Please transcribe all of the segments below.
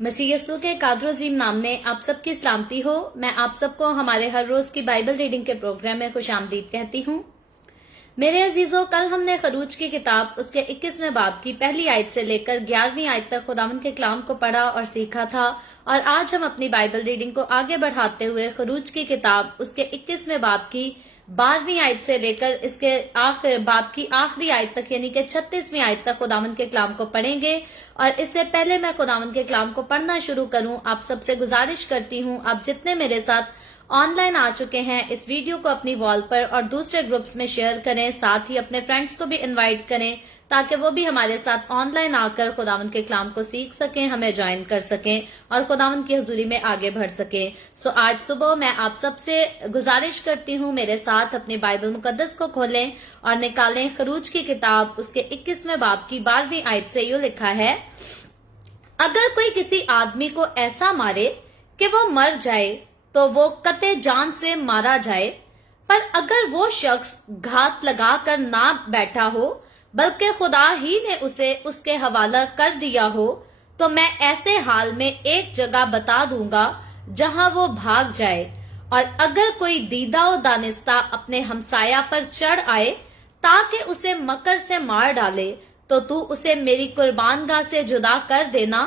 मसीह यस्सु के कादर अजीम नाम में आप सबकी सलामती हो। मैं आप सबको हमारे हर रोज की बाइबल रीडिंग के प्रोग्राम में खुश आमदीद कहती हूँ। मेरे अजीजों, कल हमने खरूज की किताब उसके 21वें बाब की पहली आयत से लेकर 11वीं आयत तक खुदावंद के कलाम को पढ़ा और सीखा था, और आज हम अपनी बाइबल रीडिंग को आगे बढ़ाते हुए खरूज की किताब उसके 21वें बाब की 12वीं आयत से लेकर इसके बाब की आखिरी आयत तक यानी कि 36वीं आयत तक खुदावंद के कलाम को पढ़ेंगे। और इससे पहले मैं खुदावंद के कलाम को पढ़ना शुरू करूं, आप सबसे गुजारिश करती हूं, आप जितने मेरे साथ ऑनलाइन आ चुके हैं इस वीडियो को अपनी वॉल पर और दूसरे ग्रुप्स में शेयर करें, साथ ही अपने फ्रेंड्स को भी इनवाइट करें ताकि वो भी हमारे साथ ऑनलाइन आकर खुदावंद के कलाम को सीख सकें, हमें ज्वाइन कर सकें और खुदावंद की हुजूरी में आगे बढ़ सकें। सो आज सुबह मैं आप सबसे गुजारिश करती हूँ, मेरे साथ अपनी बाइबल मुकद्दस को खोलें और निकालें खरूज की किताब उसके 21वें बाब की 12वीं आयत से यूं लिखा है, अगर कोई किसी आदमी को ऐसा मारे कि वो मर जाए तो वो कते जान से मारा जाए, पर अगर वो शख्स घात लगा कर ना बैठा हो बल्कि खुदा ही ने उसे उसके हवाला कर दिया हो, तो मैं ऐसे हाल में एक जगह बता दूंगा जहां वो भाग जाए। और अगर कोई दीदा व दानिस्ता अपने हमसाया पर चढ़ आए ताकि उसे मकर से मार डाले, तो तू उसे मेरी कुर्बानगाह से जुदा कर देना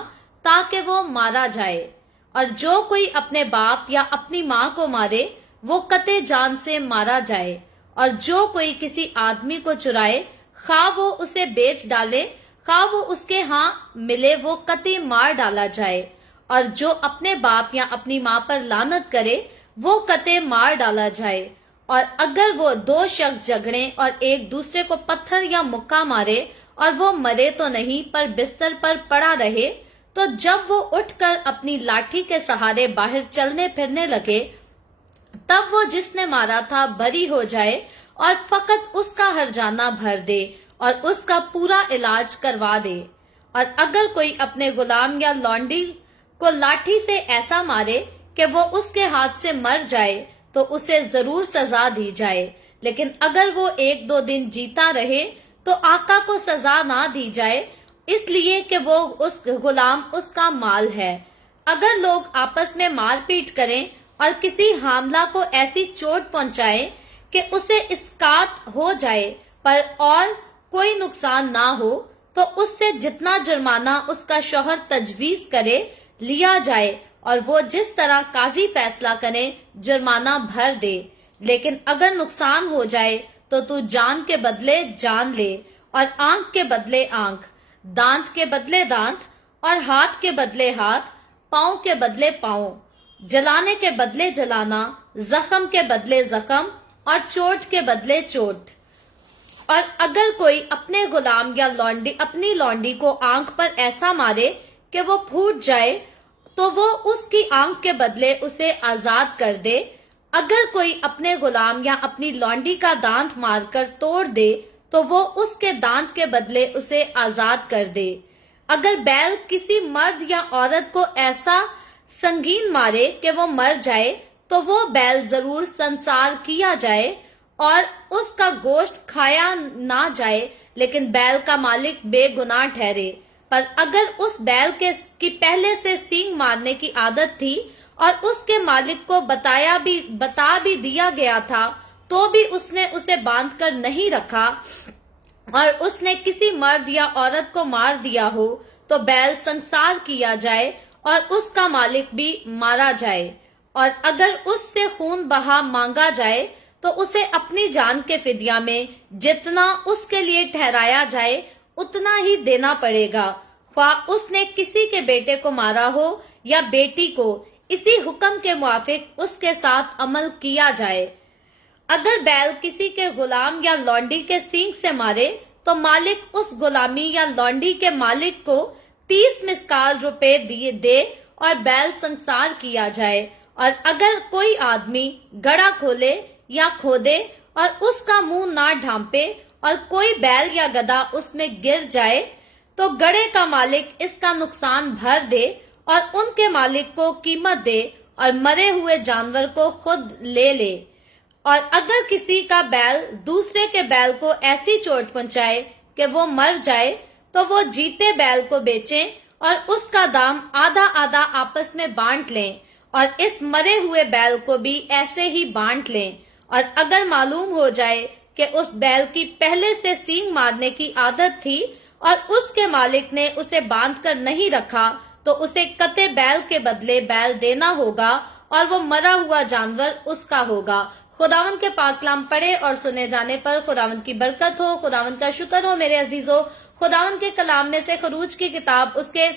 ताकि वो मारा जाए। और जो कोई अपने बाप या अपनी माँ को मारे वो कते जान से मारा जाए। और जो कोई किसी आदमी को चुराए, खा वो उसे बेच डाले, खा वो उसके यहाँ मिले, वो कते मार डाला जाए। और जो अपने बाप या अपनी माँ पर लानत करे वो कते मार डाला जाए। और अगर वो दो शख्स झगड़े और एक दूसरे को पत्थर या मुक्का मारे और वो मरे तो नहीं पर बिस्तर पर पड़ा रहे, तो जब वो उठकर अपनी लाठी के सहारे बाहर चलने फिरने लगे तब वो जिसने मारा था बरी हो जाए और फकत उसका हर्जाना भर दे और उसका पूरा इलाज करवा दे। और अगर कोई अपने गुलाम या लौंडी को लाठी से ऐसा मारे कि वो उसके हाथ से मर जाए तो उसे जरूर सजा दी जाए, लेकिन अगर वो 1-2 दिन जीता रहे तो आका को सजा ना दी जाए, इसलिए कि वो उस गुलाम उसका माल है। अगर लोग आपस में मारपीट करें और किसी हामला को ऐसी चोट पहुंचाए कि उसे इस्कात हो जाए पर और कोई नुकसान ना हो, तो उससे जितना जुर्माना उसका शौहर तजवीज करे लिया जाए और वो जिस तरह काजी फैसला करे जुर्माना भर दे। लेकिन अगर नुकसान हो जाए तो तू जान के बदले जान ले और आंख के बदले आंख, दांत के बदले दांत और हाथ के बदले हाथ, पांव के बदले पांव, जलाने के बदले जलाना, जख्म के बदले जख्म और चोट के बदले चोट। और अगर कोई अपने गुलाम या अपनी लौंडी को आंख पर ऐसा मारे कि वो फूट जाए, तो वो उसकी आंख के बदले उसे आजाद कर दे। अगर कोई अपने गुलाम या अपनी लौंडी का दांत मारकर तोड़ दे तो वो उसके दांत के बदले उसे आजाद कर दे। अगर बैल किसी मर्द या औरत को ऐसा संगीन मारे कि वो मर जाए, तो वो बैल जरूर संसार किया जाए और उसका गोश्त खाया ना जाए, लेकिन बैल का मालिक बेगुनाह ठहरे। पर अगर उस बैल की पहले से सींग मारने की आदत थी और उसके मालिक को बता भी दिया गया था, तो भी उसने उसे बांध कर नहीं रखा और उसने किसी मर्द या औरत को मार दिया हो, तो बैल संसार किया जाए और उसका मालिक भी मारा जाए। और अगर उससे खून बहा मांगा जाए तो उसे अपनी जान के फिदिया में जितना उसके लिए ठहराया जाए उतना ही देना पड़ेगा, ख्वाह उसने किसी के बेटे को मारा हो या बेटी को, इसी हुक्म के मुआफिक उसके साथ अमल किया जाए। अगर बैल किसी के गुलाम या लौंडी के सींग से मारे तो मालिक उस गुलामी या लौंडी के मालिक को 30 मिस्काल रुपए दे और बैल संसार किया जाए। और अगर कोई आदमी गड़ा खोले या खोदे और उसका मुंह ना ढांपे और कोई बैल या गधा उसमें गिर जाए, तो गड़े का मालिक इसका नुकसान भर दे और उनके मालिक को कीमत दे और मरे हुए जानवर को खुद ले ले। और अगर किसी का बैल दूसरे के बैल को ऐसी चोट पहुंचाए कि वो मर जाए, तो वो जीते बैल को बेचे और उसका दाम आधा आधा आपस में बांट लें और इस मरे हुए बैल को भी ऐसे ही बांट लें। और अगर मालूम हो जाए कि उस बैल की पहले से सींग मारने की आदत थी और उसके मालिक ने उसे बांध कर नहीं रखा, तो उसे कते बैल के बदले बैल देना होगा और वो मरा हुआ जानवर उसका होगा। खुदावंद के पाक कलाम पढ़े और सुने जाने पर खुदावंद की बरकत हो। खुदावंद का शुक्र हो मेरे अजीजों। खुदावंद के कलाम में से खरूज की किताब उसके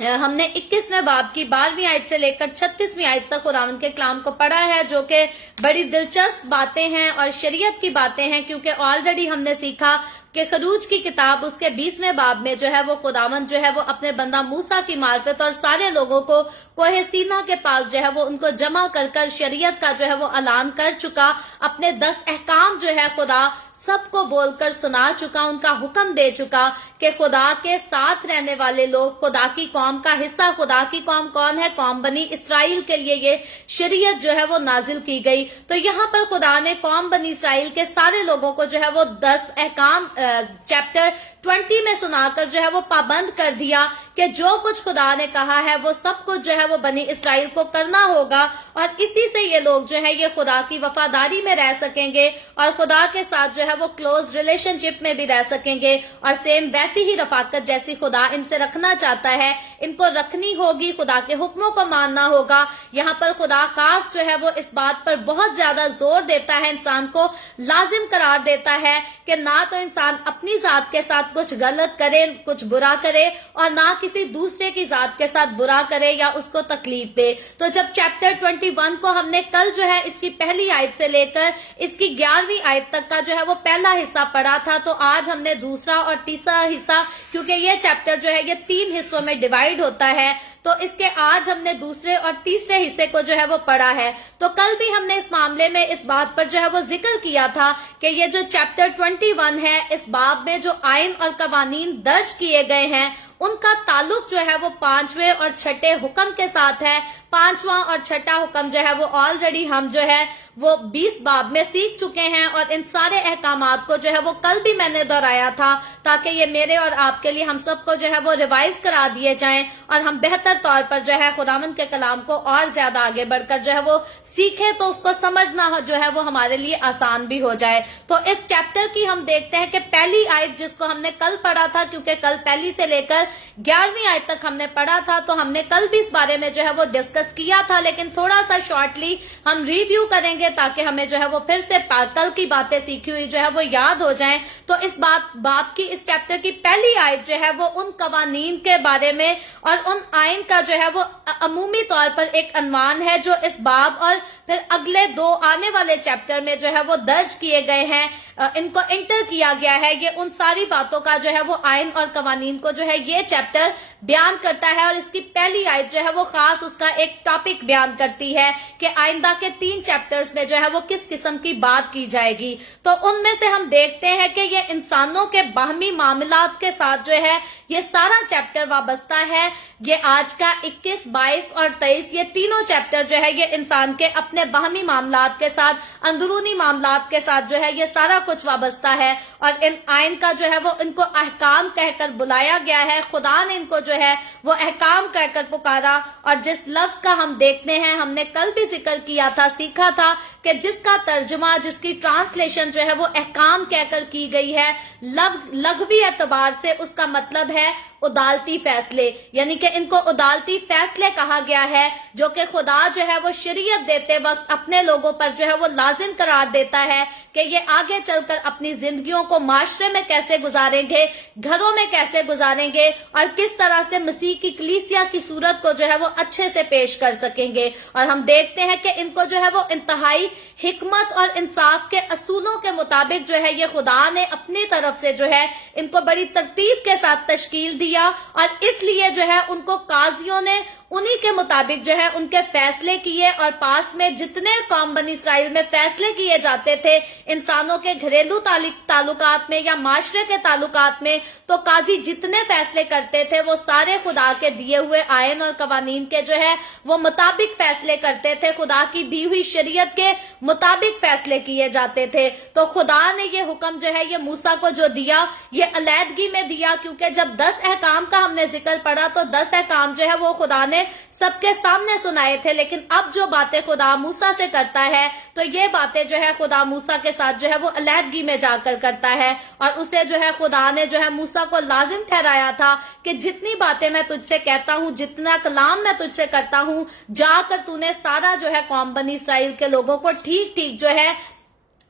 हमने 21वें बाब की 12वीं आयत से लेकर 36वीं आयत तक खुदावंद के कलाम को पढ़ा है, जो कि बड़ी दिलचस्प बातें हैं और शरीयत की बातें हैं, क्योंकि ऑलरेडी हमने सीखा कि खरूज की किताब उसके 20वें बाब में जो है वो खुदावंद जो है वो अपने बंदा मूसा की मार्फत और सारे लोगों को कोहे सीना के पास जो है वो उनको जमा कर शरीयत का जो है वो ऐलान कर चुका। अपने 10 अहकाम जो है खुदा सबको बोलकर सुना चुका, उनका हुक्म दे चुका कि खुदा के साथ रहने वाले लोग खुदा की कौम का हिस्सा। खुदा की कौम कौन है? कौम बनी इसराइल के लिए ये शरीयत जो है वो नाजिल की गई। तो यहाँ पर खुदा ने कौम बनी इसराइल के सारे लोगों को जो है वो 10 अहकाम चैप्टर 20 में सुनाकर जो है वो पाबंद कर दिया कि जो कुछ खुदा ने कहा है वो सब कुछ जो है वो बनी इसराइल को करना होगा, और इसी से ये लोग जो है ये खुदा की वफादारी में रह सकेंगे और खुदा के साथ जो है वो क्लोज रिलेशनशिप में भी रह सकेंगे। और सेम वैसी ही रफाकत जैसी खुदा इनसे रखना चाहता है इनको रखनी होगी, खुदा के हुक्मों को मानना होगा। यहाँ पर खुदा खास जो है वो इस बात पर बहुत ज्यादा जोर देता है, इंसान को लाजिम करार देता है कि ना तो इंसान अपनी जात के साथ कुछ गलत करे, कुछ बुरा करे, और ना किसी दूसरे की जात के साथ बुरा करे या उसको तकलीफ दे। तो जब चैप्टर 21 को हमने कल जो है इसकी पहली आयत से लेकर इसकी 11वीं आयत तक का जो है वो पहला हिस्सा पढ़ा था, तो आज हमने दूसरा और तीसरा हिस्सा, क्योंकि ये चैप्टर जो है ये 3 हिस्सों में डिवाइड होता है, तो इसके आज हमने दूसरे और तीसरे हिस्से को जो है वो पढ़ा है। तो कल भी हमने इस मामले में इस बात पर जो है वो जिक्र किया था कि ये जो चैप्टर 21 है, इस बाब में जो आइन और कवानीन दर्ज किए गए हैं उनका ताल्लुक जो है वो 5वें और 6ठे हुक्म के साथ है। 5वां और 6ठा हुक्म जो है वो ऑलरेडी हम जो है वो 20 बाब में सीख चुके हैं, और इन सारे अहकामात को जो है वो कल भी मैंने दोहराया था ताकि ये मेरे और आपके लिए हम सबको जो है वो रिवाइज करा दिए जाएं और हम बेहतर तौर पर जो है खुदावंद के कलाम को और ज्यादा आगे बढ़कर जो है वो सीखे, तो उसको समझना जो है वो हमारे लिए आसान भी हो जाए। तो इस चैप्टर की हम देखते हैं कि पहली आयत जिसको हमने कल पढ़ा था, क्योंकि कल पहली से लेकर 11वीं आयत तक हमने पढ़ा था, तो हमने कल भी इस बारे में जो है वो डिस्कस किया था, लेकिन थोड़ा सा शॉर्टली हम रिव्यू करेंगे ताकि हमें जो है वो फिर से कल की बातें सीखी हुई जो है वो याद हो जाएं। तो इस बात की इस चैप्टर की पहली आयत जो है वो उन कवानीन के बारे में और उन आइन का जो है वो अमूमी तौर पर एक अनवान है जो इस बाब और फिर अगले 2 आने वाले चैप्टर में जो है वो दर्ज किए गए हैं, इनको इंटर किया गया है। ये उन सारी बातों का जो है वो आइन और कवानीन को जो है ये चैप्टर बयान करता है, और इसकी पहली आयत जो है वो खास उसका एक टॉपिक बयान करती है कि आइंदा के 3 चैप्टर्स में जो है वो किस किस्म की बात की जाएगी। तो उनमें से हम देखते हैं कि ये इंसानों के बाहमी मामलात के साथ जो है ये सारा चैप्टर वाबस्ता है। ये आज का 21, 22 और 23 ये तीनों चैप्टर जो है ये इंसान के अपने बाहमी मामलात के साथ, अंदरूनी मामलात के साथ जो है ये सारा कुछ वाबस्ता है, और इन आइन का जो है वो इनको अहकाम कहकर बुलाया गया है। खुदा ने इनको जो है वो अहकाम कहकर पुकारा, और जिस लफ्ज का हम देखते हैं, हमने कल भी जिक्र किया था, सीखा था कि जिसका तर्जुमा, जिसकी ट्रांसलेशन जो है वो अहकाम कहकर की गई है, लघवी एतबार से उसका मतलब है उदालती फैसले, यानी कि इनको उदालती फैसले कहा गया है, जो कि खुदा जो है वो शरीयत देते वक्त अपने लोगों पर जो है वो लाजिम करार देता है कि ये आगे चलकर अपनी जिंदगियों को माशरे में कैसे गुजारेंगे, घरों में कैसे गुजारेंगे, और किस तरह से मसीह की कलीसिया की सूरत को जो है वो अच्छे से पेश कर सकेंगे। और हम देखते हैं कि इनको जो है वो इंतहाई हिकमत और इंसाफ के असूलों के मुताबिक जो है ये खुदा ने अपनी तरफ से जो है इनको बड़ी तरतीब के साथ तश्कील दिया, और इसलिए जो है उनको काजियों ने उन्हीं के मुताबिक जो है उनके फैसले किए, और पास में जितने कौम बनी इसराइल में फैसले किए जाते थे इंसानों के घरेलू ताल्लुकात में या माशरे के ताल्लुकात में, तो काजी जितने फैसले करते थे वो सारे खुदा के दिए हुए आयन और कवानीन के जो है वो मुताबिक फैसले करते थे, खुदा की दी हुई शरीयत के मुताबिक फैसले किए जाते थे। तो खुदा ने ये हुक्म जो है ये मूसा को जो दिया ये अलैदगी में दिया, क्योंकि जब 10 अहकाम का हमने जिक्र पढ़ा तो 10 अहकाम जो है वो खुदा ने सबके सामने सुनाए थे। लेकिन अब जो बातें खुदा मूसा से करता है तो ये बातें जो है खुदा मूसा के साथ जो है वो अलैदगी में जाकर करता है, और उसे जो है खुदा ने जो है मूसा को लाजिम ठहराया था कि जितनी बातें मैं तुझसे कहता हूँ, जितना कलाम मैं तुझसे करता हूँ, जाकर तूने सारा जो है कौम बनी इसराइल के लोगों को ठीक ठीक जो है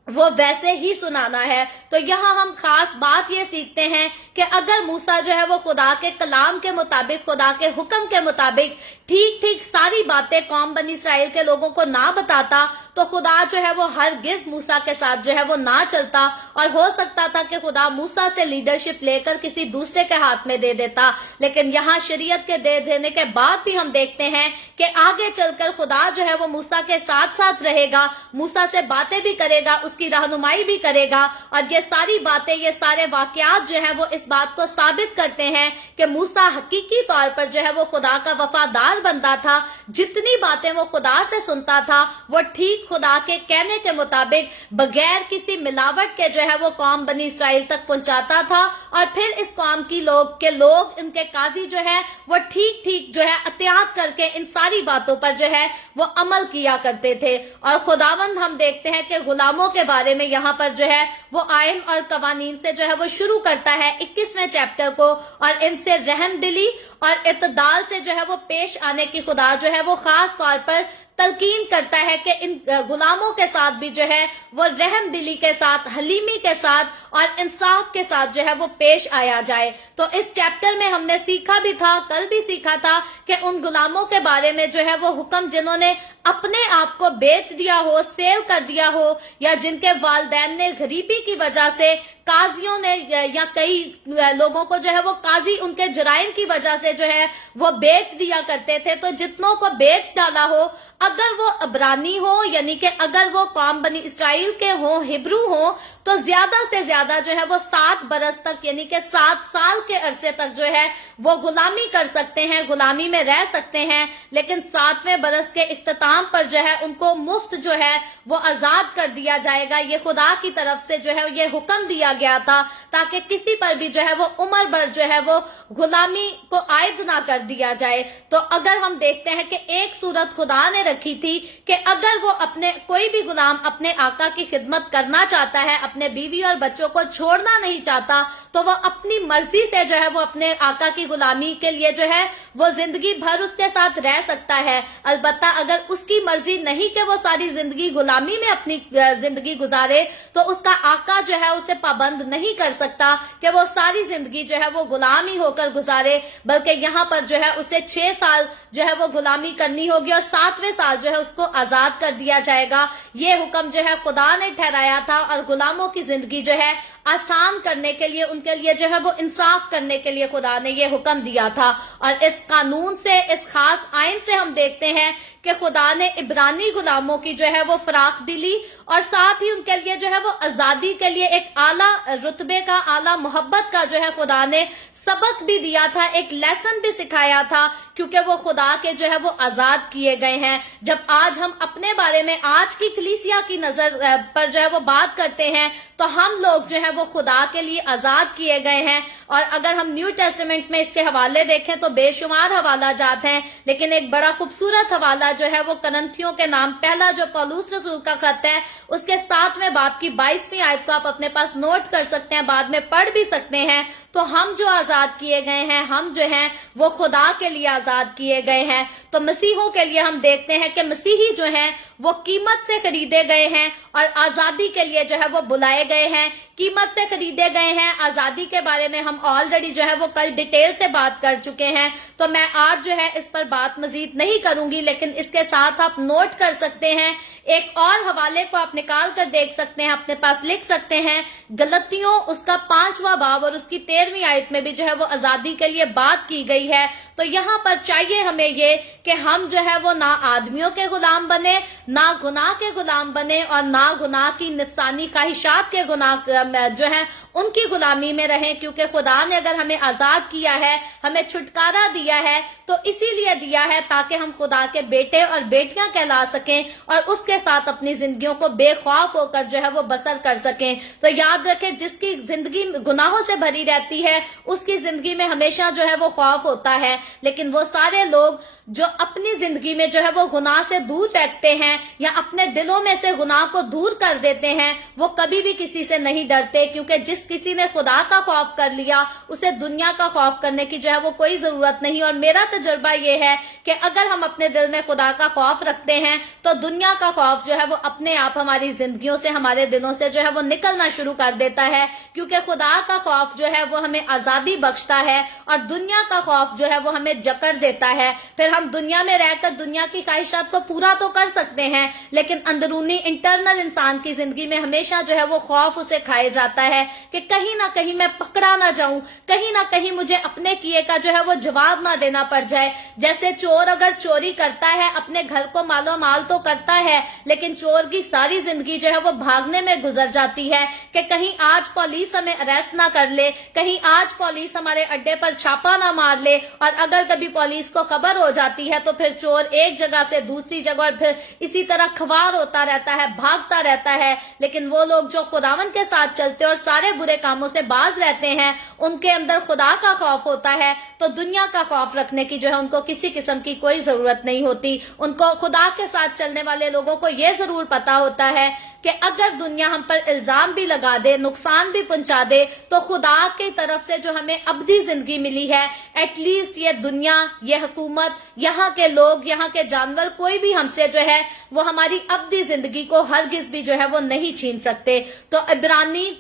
वो वैसे ही सुनाना है। तो यहाँ हम खास बात ये सीखते हैं कि अगर मूसा जो है वो खुदा के कलाम के मुताबिक, खुदा के हुक्म के मुताबिक ठीक ठीक सारी बातें कौम बनी इसराइल के लोगों को ना बताता तो खुदा जो है वो हरगिज मूसा के साथ जो है वो ना चलता, और हो सकता था कि खुदा मूसा से लीडरशिप लेकर किसी दूसरे के हाथ में दे देता। लेकिन यहाँ शरीयत के दे देने के बाद भी हम देखते हैं कि आगे चलकर खुदा जो है वो मूसा के साथ साथ रहेगा, मूसा से बातें भी करेगा, उसकी रहनुमाई भी करेगा। और ये सारी बातें, ये सारे वाकयात जो है वो इस बात को साबित करते हैं कि मूसा हकीकी तौर पर जो है वो खुदा का वफादार बनता था। जितनी बातें वो खुदा से सुनता था वो ठीक खुदा के कहने के मुताबिक बगैर किसी मिलावट के जो है वो कौम बनी इसराइल तक पहुंचाता था, और फिर इस कौम की लोग इनके काजी जो है वो ठीक ठीक जो है एहतियात करके इन सारी बातों पर जो है वो अमल किया करते थे। और खुदावंद हम देखते हैं कि गुलामों के बारे में यहाँ पर जो है वो आयन और कवानीन से जो है वो शुरू करता है 21वें चैप्टर को, और इनसे रहम दिली और इत्दाल से जो है वो पेश आने की खुदा जो है वो खास तौर पर तलकीन करता है कि इन गुलामों के साथ भी जो है वो रहम दिली के साथ, हलीमी के साथ और इंसाफ के साथ जो है वो पेश आया जाए। तो इस चैप्टर में हमने सीखा भी था, कल भी सीखा था कि उन गुलामों के बारे में जो है वो हुक्म जिन्होंने अपने आप को बेच दिया हो, सेल कर दिया हो, या जिनके वालिदैन ने गरीबी की वजह से काजियों ने या कई लोगों को जो है वो काजी उनके जराइम की वजह से जो है वो बेच दिया करते थे। तो जितनों को बेच डाला हो, अगर वो अबरानी हो यानी कि अगर वो कौम बनी इसराइल के हो, हिब्रू हो, तो ज्यादा से ज्यादा जो है वो 7 बरस तक यानी कि 7 साल के अरसे तक जो है वो गुलामी कर सकते हैं, गुलामी में रह सकते हैं। लेकिन 7वें बरस के इख्तिताम पर जो है उनको मुफ्त जो है वो आजाद कर दिया जाएगा। ये खुदा की तरफ से जो है ये हुक्म दिया गया था ताकि किसी पर भी जो है वो उम्र भर जो है वो गुलामी को आयद ना कर दिया जाए। तो अगर हम देखते हैं कि एक सूरत खुदा ने रखी थी कि अगर वो अपने कोई भी गुलाम अपने आका की खिदमत करना चाहता है, अपने बीवी और बच्चों को छोड़ना नहीं चाहता, तो वो अपनी मर्जी से जो है वो अपने आका की गुलामी के लिए जो है वो जिंदगी भर उसके साथ रह सकता है। अलबत्ता अगर उसकी मर्जी नहीं कि वो सारी जिंदगी गुलामी में अपनी जिंदगी गुजारे, तो उसका आका जो है उसे पाबंद नहीं कर सकता कि वो सारी जिंदगी जो है वो गुलामी होकर गुजारे, बल्कि यहाँ पर जो है उसे 6 साल जो है वो गुलामी करनी होगी और 7वें साल जो है उसको आजाद कर दिया जाएगा। ये हुक्म जो है खुदा ने ठहराया था और गुलामों की जिंदगी जो है आसान करने के लिए, उनके लिए जो है वो इंसाफ करने के लिए खुदा ने ये हुक्म दिया था। और इस कानून से, इस खास आयन से हम देखते हैं कि खुदा ने इब्रानी गुलामों की जो है वो फराख दिली और साथ ही उनके लिए जो है वो आजादी के लिए एक आला रुतबे का, आला मोहब्बत का जो है खुदा ने सबक भी दिया था, एक लेसन भी सिखाया था, क्योंकि वो खुदा के जो है वो आजाद किए गए हैं। जब आज हम अपने बारे में, आज की कलीसिया की नजर पर जो है वो बात करते हैं, तो हम लोग जो है वो खुदा के लिए आजाद किए गए हैं। और अगर हम न्यू टेस्टामेंट में इसके हवाले देखें तो बेशुमार हवाला जात हैं, लेकिन एक बड़ा खूबसूरत हवाला जो है वो करंथियों के नाम पहला जो पौलुस रसूल का खत है उसके 7वें बाब की 22वीं आयत को आप अपने पास नोट कर सकते हैं, बाद में पढ़ भी सकते हैं। तो हम जो आजाद किए गए हैं, हम जो हैं वो खुदा के लिए आजाद किए गए हैं। तो मसीहों के लिए हम देखते हैं कि मसीही जो हैं वो कीमत से खरीदे गए हैं और आजादी के लिए जो है वो बुलाए गए हैं, कीमत से खरीदे गए हैं। आजादी के बारे में हम ऑलरेडी जो है वो कल डिटेल से बात कर चुके हैं, तो मैं आज जो है इस पर बात मजीद नहीं करूंगी, लेकिन इसके साथ आप नोट कर सकते हैं। एक और हवाले को आप निकाल कर देख सकते हैं, अपने पास लिख सकते हैं। गलतियों उसका 5वां बाब और उसकी 13वीं आयत में भी जो है वो आजादी के लिए बात की गई है। तो यहाँ पर चाहिए हमें ये कि हम जो है वो ना आदमियों के गुलाम बने, ना गुनाह के गुलाम बने और ना गुनाह की नफसानी ख्वाहिशात के गुनाह जो है उनकी गुलामी में रहें, क्योंकि खुदा خدا نے اگر ہمیں آزاد کیا ہے، ہمیں چھٹکارا دیا ہے، تو اسی لیے دیا ہے تاکہ ہم خدا کے بیٹے اور بیٹیاں کہلا سکیں اور اس کے ساتھ اپنی زندگیوں کو بے خوف ہو کر جو ہے وہ بسر کر سکیں۔ تو یاد رکھیں، جس کی زندگی گناہوں سے بھری رہتی ہے اس کی زندگی میں ہمیشہ جو ہے وہ خوف ہوتا ہے، لیکن وہ سارے لوگ جو اپنی زندگی میں جو ہے وہ گناہ سے دور رکھتے ہیں یا اپنے دلوں میں سے گناہ کو دور کر دیتے ہیں، وہ کبھی بھی کسی سے نہیں ڈرتے، کیونکہ جس کسی نے خدا کا خوف کر لیا اسے دنیا کا خوف کرنے کی جو ہے وہ کوئی ضرورت نہیں۔ اور میرا تجربہ یہ ہے کہ اگر ہم اپنے دل میں خدا کا خوف رکھتے ہیں تو دنیا کا خوف جو ہے وہ اپنے آپ ہماری زندگیوں سے، ہمارے دلوں سے جو ہے وہ نکلنا شروع کر دیتا ہے، کیونکہ خدا کا خوف جو ہے وہ ہمیں آزادی بخشتا ہے اور دنیا کا خوف جو ہے وہ ہمیں جکڑ دیتا ہے۔ پھر ہم دنیا میں رہ کر دنیا کی خواہشات کو پورا تو کر سکتے ہیں، لیکن اندرونی انٹرنل انسان کی زندگی میں ہمیشہ جو ہے وہ خوف اسے کھائے جاتا ہے کہ کہیں نہ کہیں میں پکڑا نہ جاؤں، کہیں نہ کہیں مجھے اپنے کیے کا جو ہے وہ جواب نہ دینا پڑ جائے۔ جیسے چور اگر چوری کرتا ہے، اپنے گھر کو مالو مال تو کرتا ہے، لیکن چور کی ساری زندگی جو ہے وہ بھاگنے میں گزر جاتی ہے کہ کہیں آج پولیس ہمیں اریسٹ نہ کر لے، کہیں آج پولیس ہمارے اڈے پر چھاپا نہ مار لے، اور اگر کبھی پولیس کو خبر ہو جاتی ہے تو پھر چور ایک جگہ سے دوسری جگہ اور پھر اسی طرح خوار ہوتا رہتا ہے، بھاگتا رہتا ہے۔ لیکن وہ لوگ جو خداوند کے ساتھ چلتے اور سارے برے کاموں سے باز رہتے ہیں، ان کے اندر خدا کا خوف ہوتا ہے، تو دنیا کا خوف رکھنے کی جو ہے ان کو کسی قسم کی کوئی ضرورت نہیں ہوتی۔ ان کو خدا کے ساتھ چلنے والے لوگوں کو یہ ضرور پتا ہوتا ہے کہ اگر دنیا ہم پر الزام بھی لگا دے، نقصان بھی پہنچا دے، تو خدا کی طرف سے جو ہمیں ابدی زندگی ملی ہے، ایٹ لیسٹ یہ دنیا، یہ حکومت، یہاں کے لوگ، یہاں کے جانور، کوئی بھی ہم سے جو ہے وہ ہماری ابدی زندگی کو ہرگز بھی جو ہے وہ نہیں چھین سکتے۔ تو عبرانی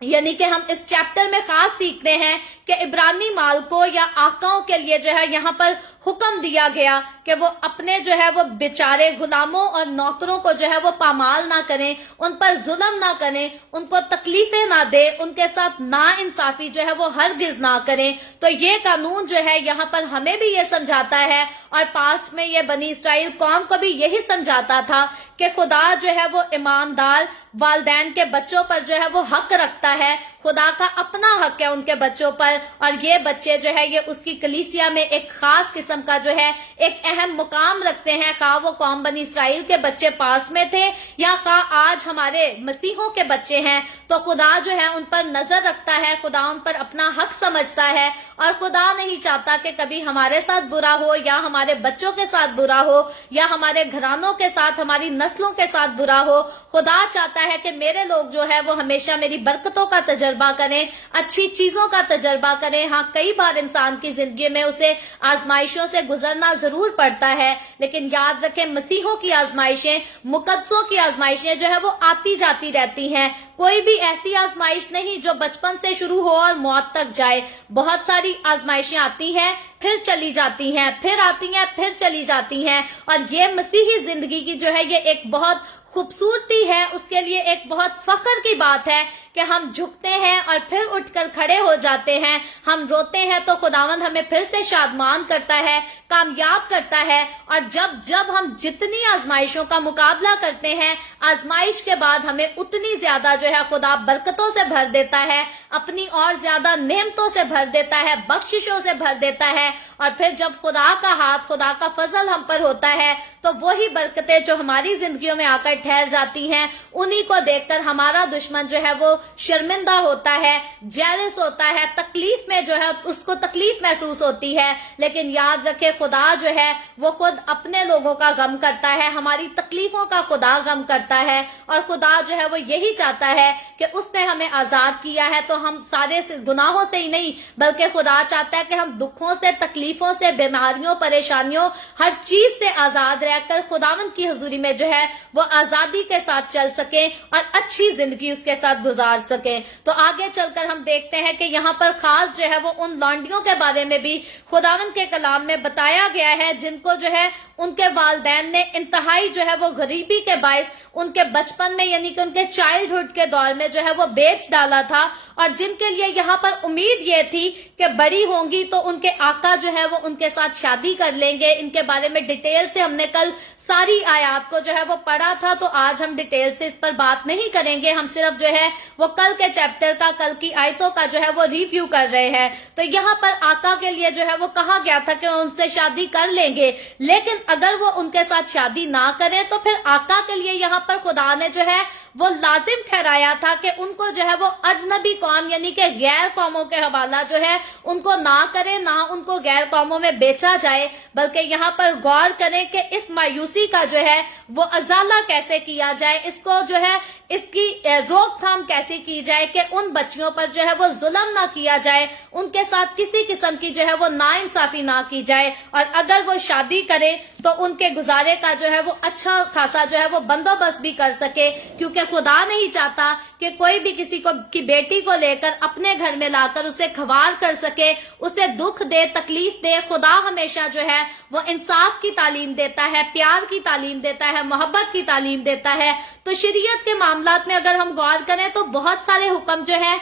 یعنی کہ ہم اس چیپٹر میں خاص سیکھتے ہیں کہ عبرانی مالکوں یا آقاؤں کے لیے جو ہے یہاں پر حکم دیا گیا کہ وہ اپنے جو ہے وہ بیچارے غلاموں اور نوکروں کو جو ہے وہ پامال نہ کریں، ان پر ظلم نہ کریں، ان کو تکلیفیں نہ دیں، ان کے ساتھ نا انصافی جو ہے وہ ہرگز نہ کریں۔ تو یہ قانون جو ہے یہاں پر ہمیں بھی یہ سمجھاتا ہے، اور پاسٹ میں یہ بنی اسرائیل قوم کو بھی یہی سمجھاتا تھا کہ خدا جو ہے وہ ایماندار والدین کے بچوں پر جو ہے وہ حق رکھتا ہے، خدا کا اپنا حق ہے ان کے بچوں پر، اور یہ بچے جو ہے یہ اس کی کلیسیا میں ایک خاص قسم کا جو ہے ایک اہم مقام رکھتے ہیں، خواہ وہ قوم بنی اسرائیل کے بچے پاس میں تھے یا خواہ آج ہمارے مسیحوں کے بچے ہیں، تو خدا جو ہے ان پر نظر رکھتا ہے، خدا ان پر اپنا حق سمجھتا ہے، اور خدا نہیں چاہتا کہ کبھی ہمارے ساتھ برا ہو یا ہمارے بچوں کے ساتھ برا ہو یا ہمارے گھرانوں کے ساتھ، ہماری نسلوں کے ساتھ برا ہو۔ خدا چاہتا ہے کہ میرے لوگ جو ہے وہ ہمیشہ میری برکتوں کا تجربہ کریں، اچھی چیزوں کا تجربہ کریں۔ ہاں، کئی بار انسان کی زندگی میں اسے آزمائشوں سے گزرنا ضرور پڑتا ہے، لیکن یاد رکھیں مسیحوں کی آزمائشیں، مقدسوں کی آزمائشیں جو ہے وہ آتی جاتی رہتی ہیں۔ کوئی بھی ایسی آزمائش نہیں جو بچپن سے شروع ہو اور موت تک جائے۔ بہت ساری آزمائشیں آتی ہیں، پھر چلی جاتی ہیں، پھر آتی ہیں، پھر چلی جاتی ہیں، اور یہ مسیحی زندگی کی جو ہے یہ ایک بہت خوبصورتی ہے، اس کے لیے ایک بہت فخر کی بات ہے کہ ہم جھکتے ہیں اور پھر اٹھ کر کھڑے ہو جاتے ہیں، ہم روتے ہیں تو خداوند ہمیں پھر سے شادمان کرتا ہے، کامیاب کرتا ہے۔ اور جب ہم جتنی آزمائشوں کا مقابلہ کرتے ہیں، آزمائش کے بعد ہمیں اتنی زیادہ جو ہے خدا برکتوں سے بھر دیتا ہے، اپنی اور زیادہ نعمتوں سے بھر دیتا ہے، بخششوں سے بھر دیتا ہے۔ اور پھر جب خدا کا ہاتھ، خدا کا فضل ہم پر ہوتا ہے، تو وہی برکتیں جو ہماری زندگیوں میں آ کر ٹھہر جاتی ہیں، انہی کو دیکھ کر ہمارا دشمن جو ہے وہ شرمندہ ہوتا ہے، جیلس ہوتا ہے، تکلیف میں جو ہے اس کو تکلیف محسوس ہوتی ہے۔ لیکن یاد رکھے خدا جو ہے وہ خود اپنے لوگوں کا غم کرتا ہے، ہماری تکلیفوں کا خدا غم کرتا ہے، اور خدا جو ہے وہ یہی چاہتا ہے کہ اس نے ہمیں آزاد کیا ہے تو ہم سارے گناہوں سے ہی نہیں بلکہ خدا چاہتا ہے کہ ہم دکھوں سے، تکلیفوں سے، بیماریوں، پریشانیوں، ہر چیز سے آزاد رہ کر خداوند کی حضوری میں جو ہے وہ آزادی کے ساتھ چل سکیں اور اچھی زندگی اس کے ساتھ گزار سکیں۔ تو آگے چل کر ہم دیکھتے ہیں کہ یہاں پر خاص جو ہے وہ ان لانڈیوں کے بارے میں بھی خداوند کے کلام میں بتایا ٹھہرایا گیا ہے، جن کو جو ہے ان کے والدین نے انتہائی جو ہے وہ غریبی کے باعث ان کے بچپن میں یعنی کہ ان کے چائلڈہڈ کے دور میں جو ہے وہ بیچ ڈالا تھا، اور جن کے لیے یہاں پر امید یہ تھی کہ بڑی ہوں گی تو ان کے آقا جو ہے وہ ان کے ساتھ شادی کر لیں گے۔ ان کے بارے میں ڈیٹیل سے ہم نے کل ساری آیات کو جو ہے وہ پڑھا تھا، تو آج ہم ڈیٹیل سے اس پر بات نہیں کریں گے، ہم صرف جو ہے وہ کل کے چیپٹر کا، کل کی آیتوں کا جو ہے وہ ریویو کر رہے ہیں۔ تو یہاں پر آقا کے لیے جو ہے وہ کہا گیا تھا کہ ان سے شادی کر لیں گے، لیکن اگر وہ ان کے ساتھ شادی نہ کرے تو پھر آقا کے لیے یہاں پر خدا نے جو ہے وہ لازم ٹھہرایا تھا کہ ان کو جو ہے وہ اجنبی قوم یعنی کہ غیر قوموں کے حوالہ جو ہے ان کو نہ کرے، نہ ان کو غیر قوموں میں بیچا جائے، بلکہ یہاں پر غور کریں کہ اس مایوسی کا جو ہے وہ ازالہ کیسے کیا جائے، اس کو جو ہے اس کی روک تھام کیسے کی جائے کہ ان بچیوں پر جو ہے وہ ظلم نہ کیا جائے، ان کے ساتھ کسی قسم کی جو ہے وہ ناانصافی نہ کی جائے، اور اگر وہ شادی کرے تو ان کے گزارے کا جو ہے وہ اچھا خاصا جو ہے وہ بندوبست بھی کر سکے، کیونکہ خدا نہیں چاہتا کہ کوئی بھی کسی کو کی بیٹی کو لے کر اپنے گھر میں لا کر اسے کھوار کر سکے، اسے دکھ دے، تکلیف دے۔ خدا ہمیشہ جو ہے وہ انصاف کی تعلیم دیتا ہے، پیار کی تعلیم دیتا ہے، محبت کی تعلیم دیتا ہے۔ تو شریعت کے معاملات میں اگر ہم غور کریں تو بہت سارے حکم جو ہے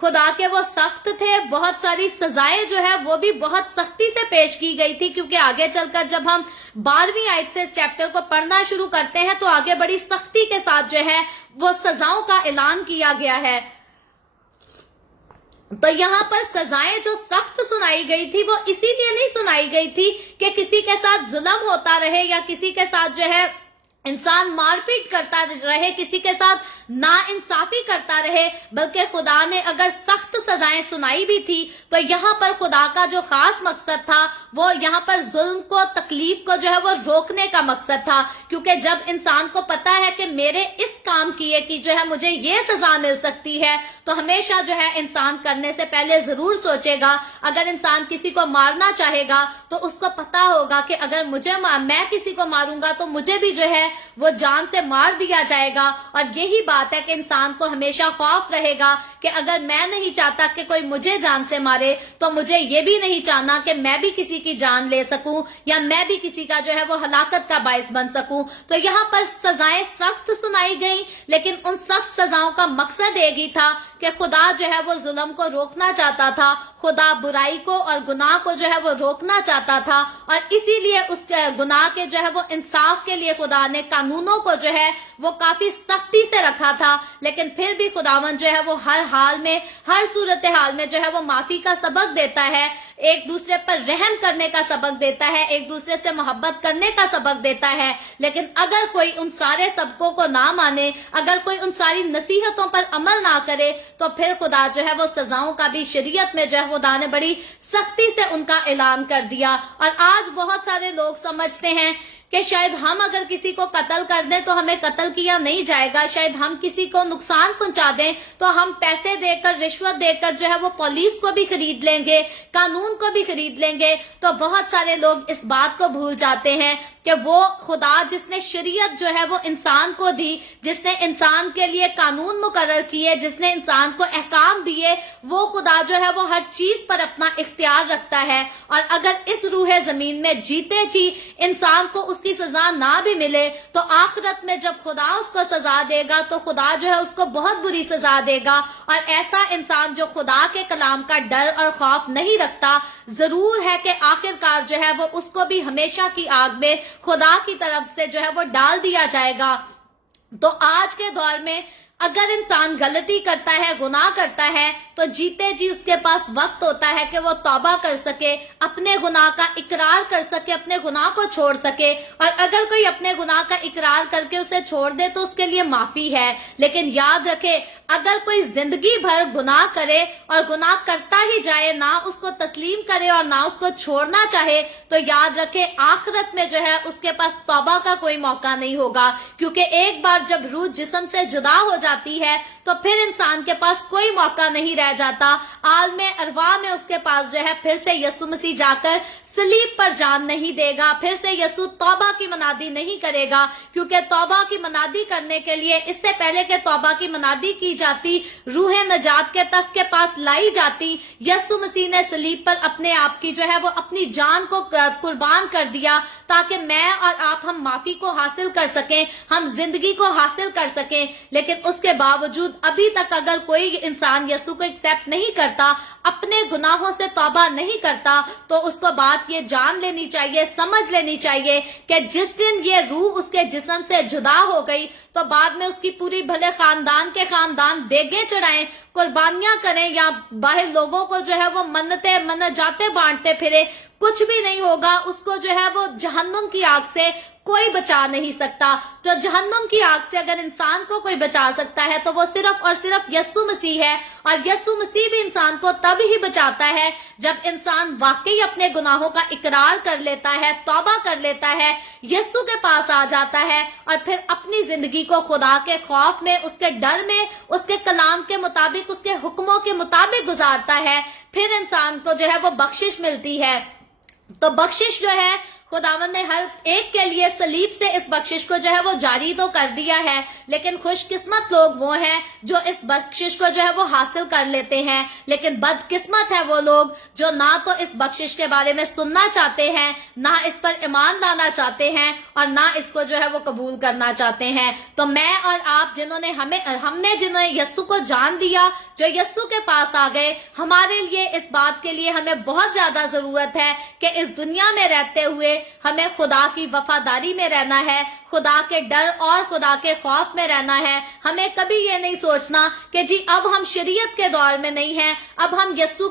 خدا کے وہ سخت تھے، بہت ساری سزائیں جو ہے وہ بھی بہت سختی سے پیش کی گئی تھی، کیونکہ آگے چل کر جب ہم 12ویں آیت سے اس چیپٹر کو پڑھنا شروع کرتے ہیں تو آگے بڑی سختی کے ساتھ جو ہے وہ سزاؤں کا اعلان کیا گیا ہے۔ تو یہاں پر سزائیں جو سخت سنائی گئی تھی وہ اسی لیے نہیں سنائی گئی تھی کہ کسی کے ساتھ ظلم ہوتا رہے یا کسی کے ساتھ جو ہے انسان مار پیٹ کرتا رہے، کسی کے ساتھ نا انصافی کرتا رہے، بلکہ خدا نے اگر سخت سزائیں سنائی بھی تھی تو یہاں پر خدا کا جو خاص مقصد تھا وہ یہاں پر ظلم کو، تکلیف کو جو ہے وہ روکنے کا مقصد تھا، کیونکہ جب انسان کو پتا ہے کہ میرے اس کام کیے کی جو ہے مجھے یہ سزا مل سکتی ہے تو ہمیشہ جو ہے انسان کرنے سے پہلے ضرور سوچے گا۔ اگر انسان کسی کو مارنا چاہے گا تو اس کو پتا ہوگا کہ اگر میں کسی کو ماروں گا تو مجھے بھی جو ہے وہ جان سے مار دیا جائے گا، اور یہی بات ہے کہ انسان کو ہمیشہ خوف رہے گا کہ اگر میں نہیں چاہتا کہ کوئی مجھے جان سے مارے تو مجھے یہ بھی نہیں چاہنا کہ میں بھی کسی کی جان لے سکوں یا میں بھی کسی کا جو ہے وہ ہلاکت کا باعث بن سکوں۔ تو یہاں پر سزائیں سخت سنائی گئیں، لیکن ان سخت سزاؤں کا مقصد ایک ہی تھا کہ خدا جو ہے وہ ظلم کو روکنا چاہتا تھا، خدا برائی کو اور گناہ کو جو ہے وہ روکنا چاہتا تھا، اور اسی لیے اس گناہ کے جو ہے وہ انصاف کے لیے خدا نے قانونوں کو جو ہے وہ کافی سختی سے رکھا تھا، لیکن پھر بھی خداوند جو ہے وہ ہر حال میں، ہر صورتحال میں جو ہے وہ معافی کا سبق دیتا ہے، ایک دوسرے پر رحم کرنے کا سبق دیتا ہے، ایک دوسرے سے محبت کرنے کا سبق دیتا ہے۔ لیکن اگر کوئی ان سارے سبقوں کو نہ مانے، اگر کوئی ان ساری نصیحتوں پر عمل نہ کرے تو پھر خدا جو ہے وہ سزاؤں کا بھی شریعت میں جو ہے خدا نے بڑی سختی سے ان کا اعلان کر دیا۔ اور آج بہت سارے لوگ سمجھتے ہیں کہ شاید ہم اگر کسی کو قتل کر دیں تو ہمیں قتل کیا نہیں جائے گا، شاید ہم کسی کو نقصان پہنچا دیں تو ہم پیسے دے کر، رشوت دے کر جو ہے وہ پولیس کو بھی خرید لیں گے، قانون کو بھی خرید لیں گے۔ تو بہت سارے لوگ اس بات کو بھول جاتے ہیں کہ وہ خدا جس نے شریعت جو ہے وہ انسان کو دی، جس نے انسان کے لیے قانون مقرر کیے، جس نے انسان کو احکام دیے، وہ خدا جو ہے وہ ہر چیز پر اپنا اختیار رکھتا ہے، اور اگر اس روح زمین میں جیتے جی انسان کو اس کی سزا نہ بھی ملے تو آخرت میں جب خدا اس کو سزا دے گا تو خدا جو ہے اس کو بہت بری سزا دے گا۔ اور ایسا انسان جو خدا کے کلام کا ڈر اور خوف نہیں رکھتا، ضرور ہے کہ آخرکار جو ہے وہ اس کو بھی ہمیشہ کی آگ میں خدا کی طرف سے جو ہے وہ ڈال دیا جائے گا۔ تو آج کے دور میں اگر انسان غلطی کرتا ہے، گناہ کرتا ہے، تو جیتے جی اس کے پاس وقت ہوتا ہے کہ وہ توبہ کر سکے، اپنے گناہ کا اقرار کر سکے، اپنے گناہ کو چھوڑ سکے، اور اگر کوئی اپنے گناہ کا اقرار کر کے اسے چھوڑ دے تو اس کے لیے معافی ہے۔ لیکن یاد رکھے اگر کوئی زندگی بھر گناہ کرے اور گناہ کرتا ہی جائے، نہ اس کو تسلیم کرے اور نہ اس کو چھوڑنا چاہے، تو یاد رکھے آخرت میں جو ہے اس کے پاس توبہ کا کوئی موقع نہیں ہوگا، کیونکہ ایک بار جب روح جسم سے جدا ہو جاتی ہے تو پھر انسان کے پاس کوئی موقع نہیں رہ جاتا۔ عالم ارواح میں اس کے پاس جو ہے پھر سے یسوع مسیح جا کر सलीब पर जान नहीं देगा। फिर से यीशु तौबा की मनादी नहीं करेगा, क्योंकि तौबा की मनादी करने के लिए इससे पहले कि तौबा की मनादी की जाती, रूह नजात के तख्त के पास लाई जाती, यीशु मसीह ने सलीब पर अपने आप की जो है वो अपनी जान को कुर्बान कर दिया, ताकि मैं और आप हम माफी को हासिल कर सकें, हम जिंदगी को हासिल कर सकें। लेकिन उसके बावजूद अभी तक अगर कोई इंसान यीशु को एक्सेप्ट नहीं करता, अपने गुनाहों से तौबा नहीं करता, तो उसको बात ये जान लेनी चाहिए, समझ लेनी चाहिए कि जिस दिन ये रूह उसके जिस्म से जुदा हो गई, तो बाद में उसकी पूरी भले खानदान के खानदान देगे चढ़ाएं, कुर्बानियां करें, या बाहर लोगों को जो है वो मन्नत जाते बांटते फिरे, कुछ भी नहीं होगा। उसको जो है वो जहन्नुम की आग से कोई बचा नहीं सकता। तो जहन्नुम की आग से अगर इंसान को कोई बचा सकता है तो वो सिर्फ और सिर्फ यीशु मसीह है। और यीशु मसीह भी इंसान को तब ही बचाता है जब इंसान वाकई अपने गुनाहों का इकरार कर लेता है, तौबा कर लेता है, यीशु के पास आ जाता है और फिर अपनी जिंदगी को खुदा के खौफ में, उसके डर में, उसके कलाम के मुताबिक, उसके हुक्मों के मुताबिक गुजारता है। फिर इंसान को जो है वो बख्शिश मिलती है। तो बख्शिश जो है खुदावंद ने हर एक के लिए सलीब से इस बख्शिश को जो है वो जारी तो कर दिया है, लेकिन खुशकिस्मत लोग वो हैं जो इस बख्शिश को जो है वो हासिल कर लेते हैं। लेकिन बदकिस्मत है वो लोग जो ना तो इस बख्शिश के बारे में सुनना चाहते हैं, ना इस पर ईमान लाना चाहते हैं, और ना इसको जो है वो कबूल करना चाहते हैं। तो मैं और आप हमने जिन्होंने यीशु को जान दिया, जो यीशु के पास आ गए, हमारे लिए इस बात के लिए हमें बहुत ज्यादा जरूरत है कि इस दुनिया में रहते हुए हमें खुदा की वफादारी में रहना है, खुदा के डर और खुदा के खौफ में रहना है। हमें कभी ये नहीं सोचना कि जी अब हम शरीयत के दौर में नहीं हैं, अब हम यीशु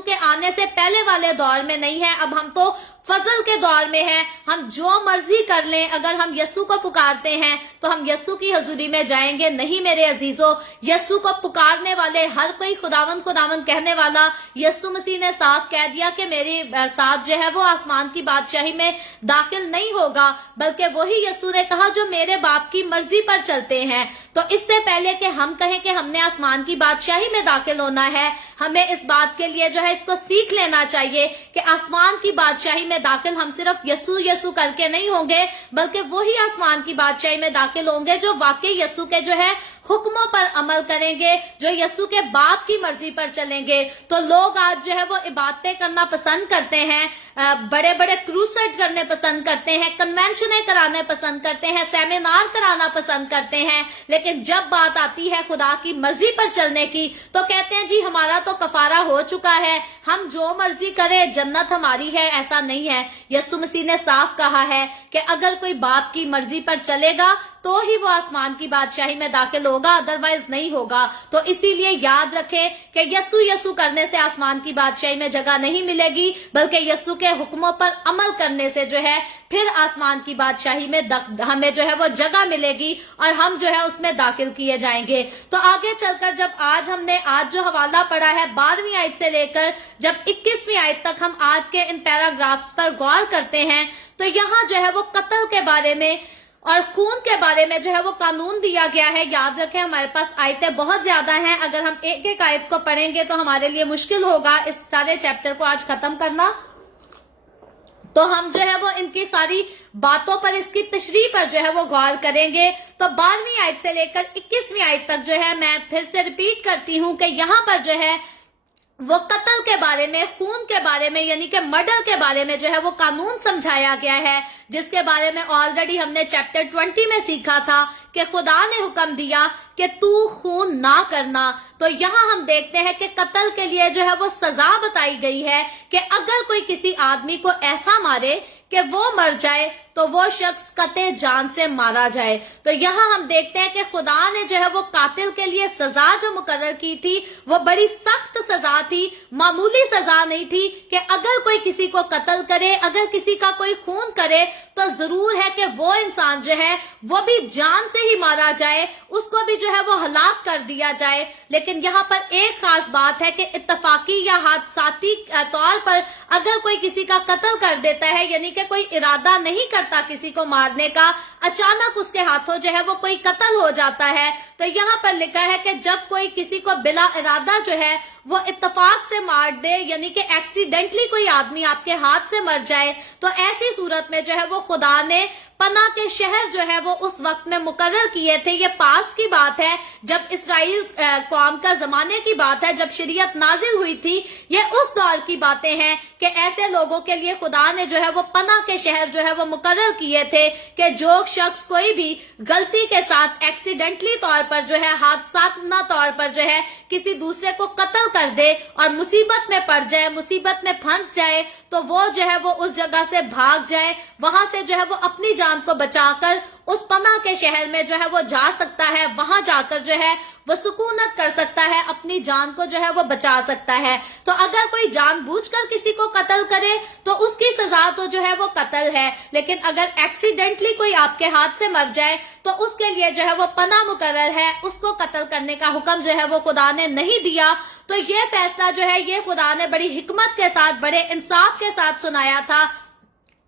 के आने से पहले वाले दौर में नहीं हैं, अब हम तो फजल के दौर में है, हम जो मर्जी कर लें। अगर हम यीशु को पुकारते हैं तो हम यीशु की हजूरी में जाएंगे। नहीं मेरे अजीजों, यीशु को पुकारने वाले हर कोई खुदावंद खुदावंद कहने वाला, यीशु मसीह ने साफ कह दिया कि मेरे साथ जो है वो आसमान की बादशाही में दाखिल नहीं होगा, बल्कि वही यीशु ने कहा जो मेरे बाप की मर्जी पर चलते हैं। तो इससे पहले कि हम कहें कि हमने आसमान की बादशाही में दाखिल होना है, हमें इस बात के लिए जो है इसको सीख लेना चाहिए कि आसमान की बादशाही में दाखिल हम सिर्फ यीशु यीशु करके नहीं होंगे, बल्कि वही आसमान की बादशाही में दाखिल होंगे जो वाकई यीशु के जो है हुक्मों पर अमल करेंगे, जो यीशु के बाप की मर्जी पर चलेंगे। तो लोग आज जो है वो इबादतें करना पसंद करते हैं, बड़े बड़े क्रूसेड करने पसंद करते हैं, कन्वेंशनें कराने पसंद करते हैं, सेमिनार कराना पसंद करते हैं, लेकिन जब बात आती है खुदा की मर्जी पर चलने की तो कहते हैं जी हमारा तो कफारा हो चुका है, हम जो मर्जी करें, जन्नत हमारी है। ऐसा नहीं है। यीशु मसीह ने साफ कहा है कि अगर कोई बाप की मर्जी पर चलेगा तो ही वो आसमान की बादशाही में दाखिल होगा, अदरवाइज नहीं होगा। तो इसीलिए याद रखें कि यीशु यीशु करने से आसमान की बादशाही में जगह नहीं मिलेगी, बल्कि यीशु के हुक्मों पर अमल करने से जो है फिर आसमान की बादशाही में हमें जो है वो जगह मिलेगी और हम जो है उसमें दाखिल किए जाएंगे। तो आगे चलकर जब आज जो हवाला पढ़ा है 12वीं आयत से लेकर जब 21वीं आयत तक हम आज के इन पैराग्राफ्स पर गौर करते हैं, तो यहाँ जो है वो कत्ल के बारे में और खून के बारे में जो है वो कानून दिया गया है। याद रखें हमारे पास आयतें बहुत ज्यादा हैं, अगर हम एक एक आयत को पढ़ेंगे तो हमारे लिए मुश्किल होगा इस सारे चैप्टर को आज खत्म करना। तो हम जो है वो इनकी सारी बातों पर, इसकी तशरीह पर जो है वो गौर करेंगे। तो 12वीं आयत से लेकर 21वीं आयत तक जो है मैं फिर से रिपीट करती हूँ कि यहाँ पर जो है वो कत्ल के बारे में, खून के बारे में, यानी कि मर्डर के बारे में जो है वो कानून समझाया गया है, जिसके बारे में ऑलरेडी हमने चैप्टर 20 में सीखा था कि खुदा ने हुक्म दिया कि तू खून ना करना। तो यहाँ हम देखते हैं कि कत्ल के लिए जो है वो सजा बताई गई है कि अगर कोई किसी आदमी को ऐसा मारे कि वो मर जाए तो वो शख्स कत्ल जान से मारा जाए। तो यहाँ हम देखते हैं कि खुदा ने जो है वो कातिल के लिए सजा जो मुकर्रर की थी वो बड़ी सख्त सजा थी, मामूली सजा नहीं थी कि अगर कोई किसी को कत्ल करे, अगर किसी का कोई खून करे तो जरूर है कि वो इंसान जो है वो भी जान से ही मारा जाए, उसको भी जो है वो हलाक कर दिया जाए। लेकिन यहाँ पर एक खास बात है कि इत्तफाकी या हादसाती तौर पर अगर कोई किसी का कत्ल कर देता है, यानी कि कोई इरादा नहीं करता करता किसी को मारने का, अचानक उसके हाथों जो है वो कोई कत्ल हो जाता है। तो यहाँ पर लिखा है कि जब कोई किसी को बिला इरादा जो है वो इत्तेफाक से मार दे, यानी कि एक्सीडेंटली कोई आदमी आपके हाथ से मर जाए, तो ऐसी सूरत में जो है वो खुदा ने पना के शहर जो है वो उस वक्त में मुकर्रर किए थे। ये पास की बात है, जब इसराइल कौम का जमाने की बात है, जब शरीयत नाजिल हुई थी। ये उस दौर की बातें हैं कि ऐसे लोगों के लिए खुदा ने जो है वो पना के शहर जो है वो मुकर्रर किए थे कि जो शख्स कोई भी गलती के साथ एक्सीडेंटली तौर पर जो है, हादसाना तौर पर जो है किसी दूसरे को कत्ल कर दे और मुसीबत में पड़ जाए, मुसीबत में फंस जाए, तो वो जो है वो उस जगह से भाग जाए, वहां से जो है वो अपनी जान को बचाकर उस पनाह के शहर में जो है वो जा सकता है। वहां जाकर जो है वो सुकूनत कर सकता है, अपनी जान को जो है वो बचा सकता है। तो अगर कोई जानबूझकर किसी को कत्ल करे तो उसकी सजा तो जो है वो कत्ल है, लेकिन अगर एक्सीडेंटली कोई आपके हाथ से मर जाए तो उसके लिए जो है वो पनाह मुकर्रर है, उसको कत्ल करने का हुक्म जो है वो खुदा ने नहीं दिया। तो ये फैसला जो है ये खुदा ने बड़ी हिकमत के साथ, बड़े इंसाफ के साथ सुनाया था,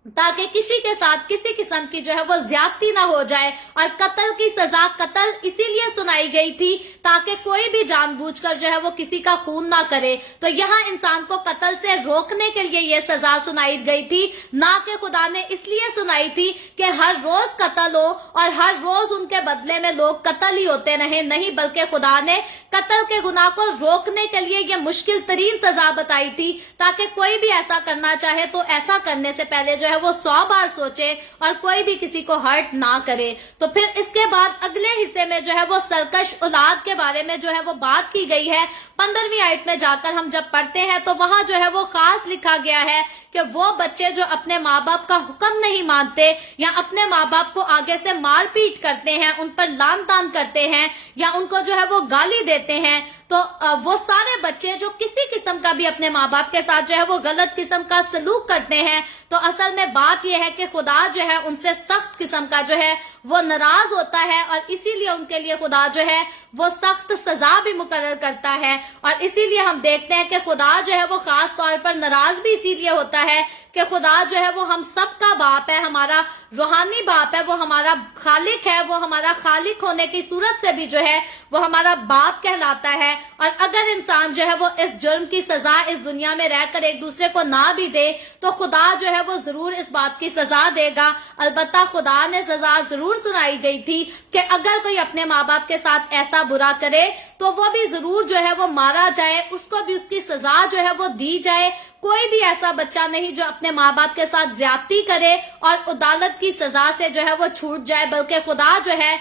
ताकि किसी के साथ किसी किस्म की जो है वो ज्यादती ना हो जाए। और कत्ल की सजा कत्ल इसीलिए सुनाई गई थी ताकि कोई भी जानबूझकर जो है वो किसी का खून ना करे। तो यहाँ इंसान को कत्ल से रोकने के लिए ये सजा सुनाई गई थी, ना कि खुदा ने इसलिए सुनाई थी कि हर रोज कत्ल हो और हर रोज उनके बदले में लोग कत्ल ही होते रहे। नहीं, बल्कि खुदा ने कत्ल के गुनाह को रोकने के लिए ये मुश्किल तरीन सजा बताई थी, ताकि कोई भी ऐसा करना चाहे तो ऐसा करने से पहले जो है वो 100 बार सोचे और कोई भी किसी को हर्ट ना करे। तो फिर इसके बाद अगले हिस्से में जो है वो सरकश औलाद के बारे में जो है वो बात की गई है। 15वीं आयत में जाकर हम जब पढ़ते हैं तो वहां जो है वो खास लिखा गया है कि वो बच्चे जो अपने माँ बाप का हुक्म नहीं मानते या अपने माँ बाप को आगे से मार पीट करते हैं, उन पर लान तान करते हैं या उनको जो है वो गाली देते हैं, तो वो सारे बच्चे जो किसी किस्म का भी अपने माँ बाप के साथ जो है वो गलत किस्म का सलूक करते हैं, तो असल में बात यह है कि खुदा जो है उनसे सख्त किस्म का जो है वो नाराज होता है और इसीलिए उनके लिए खुदा जो है वो सख्त सजा भी मुकर्रर करता है। और इसीलिए हम देखते हैं कि खुदा जो है वो खास तौर पर नाराज भी इसीलिए होता है कि खुदा जो है वो हम सबका बाप है, हमारा रूहानी बाप है, वो हमारा खालिक है, वो हमारा खालिक होने की सूरत से भी जो है वो हमारा बाप कहलाता है। और अगर इंसान जो है वो इस जुर्म की सजा इस दुनिया में रहकर एक दूसरे को ना भी दे तो खुदा जो है वो जरूर इस बात की सजा देगा। अलबत्ता खुदा ने सजा जरूर सुनाई गई थी कि अगर कोई अपने माँ बाप के साथ ऐसा बुरा करे तो वो भी जरूर जो है वो मारा जाए, उसको भी उसकी सजा जो है वो दी जाए। कोई भी ऐसा बच्चा नहीं जो अपने माँ बाप के साथ ज्यादती करे और अदालत की सजा से जो है वो छूट जाए, बल्कि खुदा जो है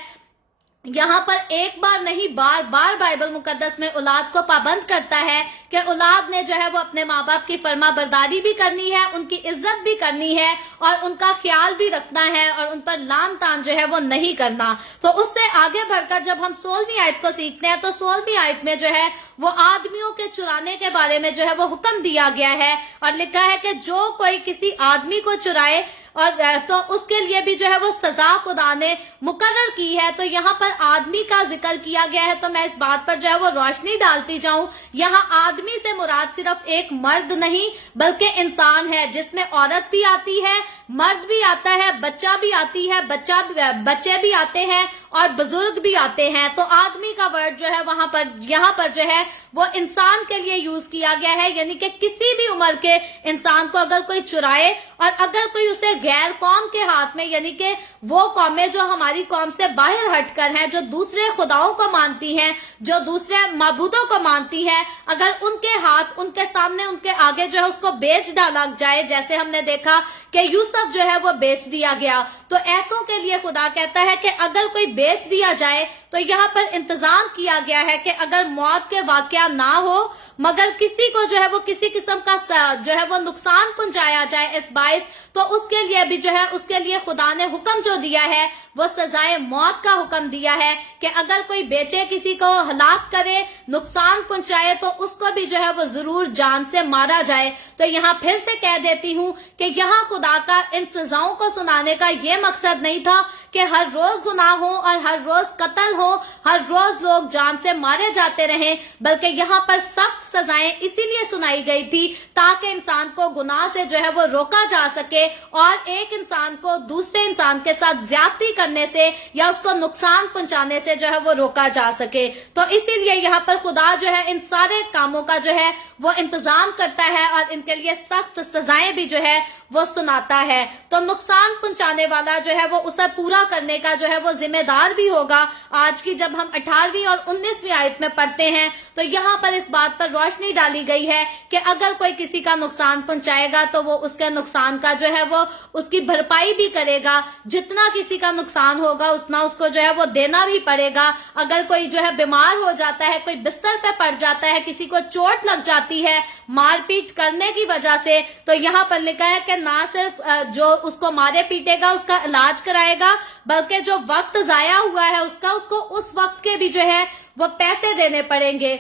यहाँ पर एक बार नहीं बार बार बाइबल मुकद्दस में औलाद को पाबंद करता है कि औलाद ने जो है वो अपने माँ बाप की फर्मा बरदारी भी करनी है, उनकी इज्जत भी करनी है और उनका ख्याल भी रखना है और उन पर लान तान जो है वो नहीं करना। तो उससे आगे बढ़कर जब हम 16वीं आयत को सीखते हैं तो 16वीं आयत में जो है वो आदमियों के चुराने के बारे में जो है वो हुक्म दिया गया है और लिखा है कि जो कोई किसी आदमी को चुराए और तो उसके लिए भी जो है वो सजा खुदा ने मुकर्रर की है। तो यहाँ पर आदमी का जिक्र किया गया है, तो मैं इस बात पर जो है वो रोशनी डालती जाऊं। यहाँ आदमी से मुराद सिर्फ एक मर्द नहीं बल्कि इंसान है, जिसमें औरत भी आती है, मर्द भी आता है, बच्चा भी आती है, बच्चे भी आते हैं और बुजुर्ग भी आते हैं। तो आदमी का वर्ड जो है वहां पर यहाँ पर जो है वो इंसान के लिए यूज किया गया है, यानी कि किसी भी उम्र के इंसान को अगर कोई चुराए और अगर कोई उसे गैर कौम के हाथ में, यानी कि वो कौमें जो हमारी कौम से बाहर हटकर हैं, जो दूसरे खुदाओं को मानती हैं, जो दूसरे माबूदों को मानती हैं, अगर उनके हाथ, उनके सामने, उनके आगे जो है उसको बेच डाला जाए, जैसे हमने देखा कि यूसुफ जो है वो बेच दिया गया, तो ऐसों के लिए खुदा कहता है कि अगर कोई बेच दिया जाए तो यहाँ पर इंतजाम किया गया है कि अगर मौत के वाकया ना हो मगर किसी को जो है वो किसी किस्म का जो है वो नुकसान पहुंचाया जाए इस बाइस, तो उसके लिए भी जो है उसके लिए खुदा ने हुक्म जो दिया है वो सजाए मौत का हुक्म दिया है कि अगर कोई बेचे, किसी को हलाक करे, नुकसान पहुंचाए, तो उसको भी जो है वो जरूर जान से मारा जाए। तो यहाँ फिर से कह देती हूँ कि यहाँ खुदा का इन सजाओं को सुनाने का ये मकसद नहीं था کہ हर रोज गुनाह हो और हर रोज कत्ल हो, हर रोज लोग जान से मारे जाते रहे, बल्कि यहाँ पर सख्त सजाएं इसीलिए सुनाई गई थी ताकि इंसान को गुनाह से जो है वो रोका जा सके और एक इंसान को दूसरे इंसान के साथ ज्यादती करने से या उसको नुकसान पहुंचाने से जो है वो रोका जा सके। तो इसीलिए यहाँ पर खुदा जो है इन सारे कामों का जो है वो इंतजाम करता है और इनके लिए सख्त सजाएं भी जो है वो सुनाता है। तो नुकसान पहुंचाने वाला जो है वो उसे पूरा करने का जो है वो जिम्मेदार भी होगा। आज की जब हम 18वीं और 19वीं आयत में पढ़ते हैं तो यहाँ पर इस बात पर रोशनी डाली गई है कि अगर कोई किसी का नुकसान पहुंचाएगा तो वो उसके नुकसान का जो है वो उसकी भरपाई भी करेगा। जितना किसी का नुकसान होगा उतना उसको जो है वो देना भी पड़ेगा। अगर कोई जो है बीमार हो जाता है, कोई बिस्तर पे पड़ जाता है, किसी को चोट लग जाती है मारपीट करने की वजह से, तो यहाँ पर लिखा है कि ना सिर्फ जो उसको मारे पीटेगा उसका इलाज कराएगा, बल्कि जो वक्त जाया हुआ है उसको उस वक्त के भी जो है वो पैसे देने पड़ेंगे।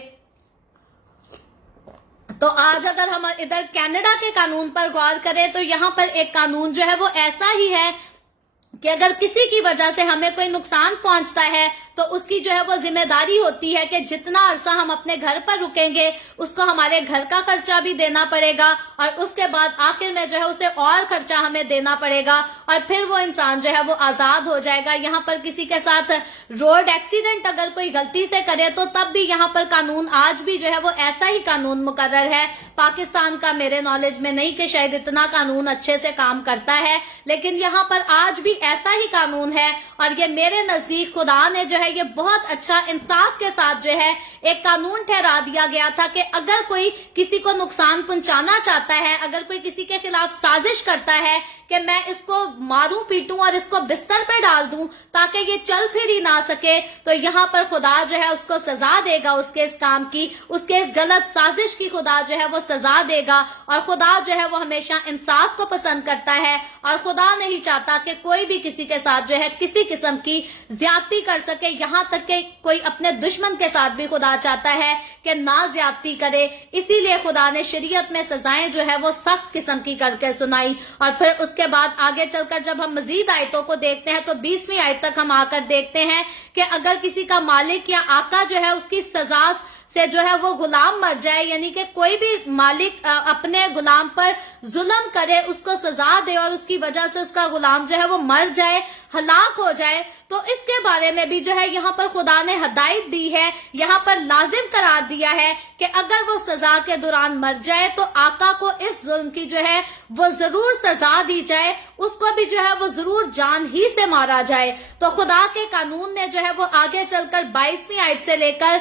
तो आज अगर हम इधर कनाडा के कानून पर गौर करें तो यहाँ पर एक कानून जो है वो ऐसा ही है कि अगर किसी की वजह से हमें कोई नुकसान पहुंचता है तो उसकी जो है वो जिम्मेदारी होती है कि जितना अरसा हम अपने घर पर रुकेंगे उसको हमारे घर का खर्चा भी देना पड़ेगा और उसके बाद आखिर में जो है उसे और खर्चा हमें देना पड़ेगा और फिर वो इंसान जो है वो आजाद हो जाएगा। यहाँ पर किसी के साथ रोड एक्सीडेंट अगर कोई गलती से करे तो तब भी यहाँ पर कानून आज भी जो है वो ऐसा ही कानून मुकर्रर है। पाकिस्तान का मेरे नॉलेज में नहीं कि शायद इतना कानून अच्छे से काम करता है, लेकिन यहाँ पर आज भी ऐसा ही कानून है और ये मेरे नजदीक खुदा ने जो है ये बहुत अच्छा इंसाफ के साथ जो है एक कानून ठहरा दिया गया था कि अगर कोई किसी को नुकसान पहुंचाना चाहता है, अगर कोई किसी के खिलाफ साजिश करता है कि मैं इसको मारूं पीटूं और इसको बिस्तर पे डाल दूं ताकि ये चल फिर ही ना सके, तो यहाँ पर खुदा जो है उसको सजा देगा उसके इस काम की, उसके इस गलत साजिश की खुदा जो है वो सजा देगा। और खुदा जो है वो हमेशा इंसाफ को पसंद करता है और खुदा नहीं चाहता कि कोई भी किसी के साथ जो है किसी किस्म की ज्यादती कर सके। यहाँ तक कि कोई अपने दुश्मन के साथ भी खुदा चाहता है कि ना ज्यादती करे। इसीलिए खुदा ने शरीयत में सजाएं जो है वो सख्त किस्म की करके सुनाई। और फिर उसके बाद आगे चलकर जब हम मजीद आयतों को देखते हैं तो 20वीं आयत तक हम आकर देखते हैं कि अगर किसी का मालिक या आका जो है उसकी सजा से जो है वो गुलाम मर जाए, यानी कि कोई भी मालिक अपने गुलाम पर जुल्म करे, उसको सजा दे और उसकी वजह से उसका गुलाम जो है वो मर जाए, हलाक हो जाए, तो इसके बारे में भी जो है यहाँ पर खुदा ने हदायत दी है, यहाँ पर लाजिम करार दिया है कि अगर वो सजा के दौरान मर जाए तो आका को इस जुल्म की जो है वो जरूर सजा दी जाए, उसको भी जो है वो जरूर जान ही से मारा जाए। तो खुदा के कानून ने जो है वो आगे चलकर 22वीं आयत से लेकर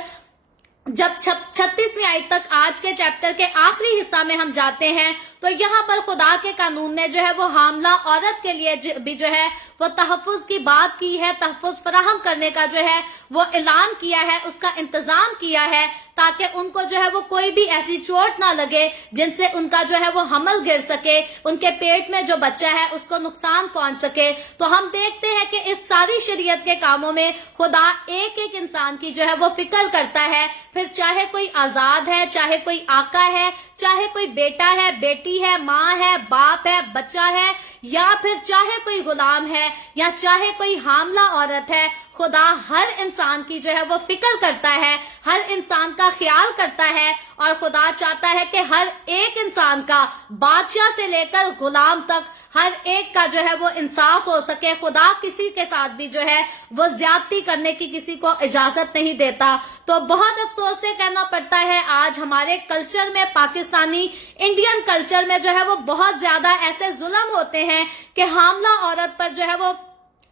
जब 36वीं आयत तक आज के चैप्टर के आखिरी हिस्सा में हम जाते हैं तो यहाँ पर खुदा के कानून ने जो है वो हामला औरत के लिए भी जो है वो तहफ़्फ़ुज़ की बात की है, तहफ़्फ़ुज़ फराहम करने का जो है वो ऐलान किया है, उसका इंतजाम किया है ताकि उनको जो है वो कोई भी ऐसी चोट ना लगे जिनसे उनका जो है वो हमल गिर सके, उनके पेट में जो बच्चा है उसको नुकसान पहुंच सके। तो हम देखते हैं कि इस सारी शरीयत के कामों में खुदा एक एक इंसान की जो है वो फिक्र करता है, फिर चाहे कोई आजाद है, चाहे कोई आका है, चाहे कोई बेटा है, बेटी है, माँ है, बाप है, बच्चा है, या फिर चाहे कोई गुलाम है या चाहे कोई हामला औरत है, खुदा हर इंसान की जो है वो फिक्र करता है, हर इंसान का ख्याल करता है और खुदा चाहता है कि हर एक इंसान का बादशाह से लेकर गुलाम तक हर एक का जो है वो इंसाफ हो सके। खुदा किसी के साथ भी जो है वो ज्यादती करने की किसी को इजाजत नहीं देता। तो बहुत अफसोस से कहना पड़ता है आज हमारे कल्चर में, पाकिस्तानी इंडियन कल्चर में जो है वो बहुत ज्यादा ऐसे जुल्म होते हैं कि हामला औरत पर जो है वो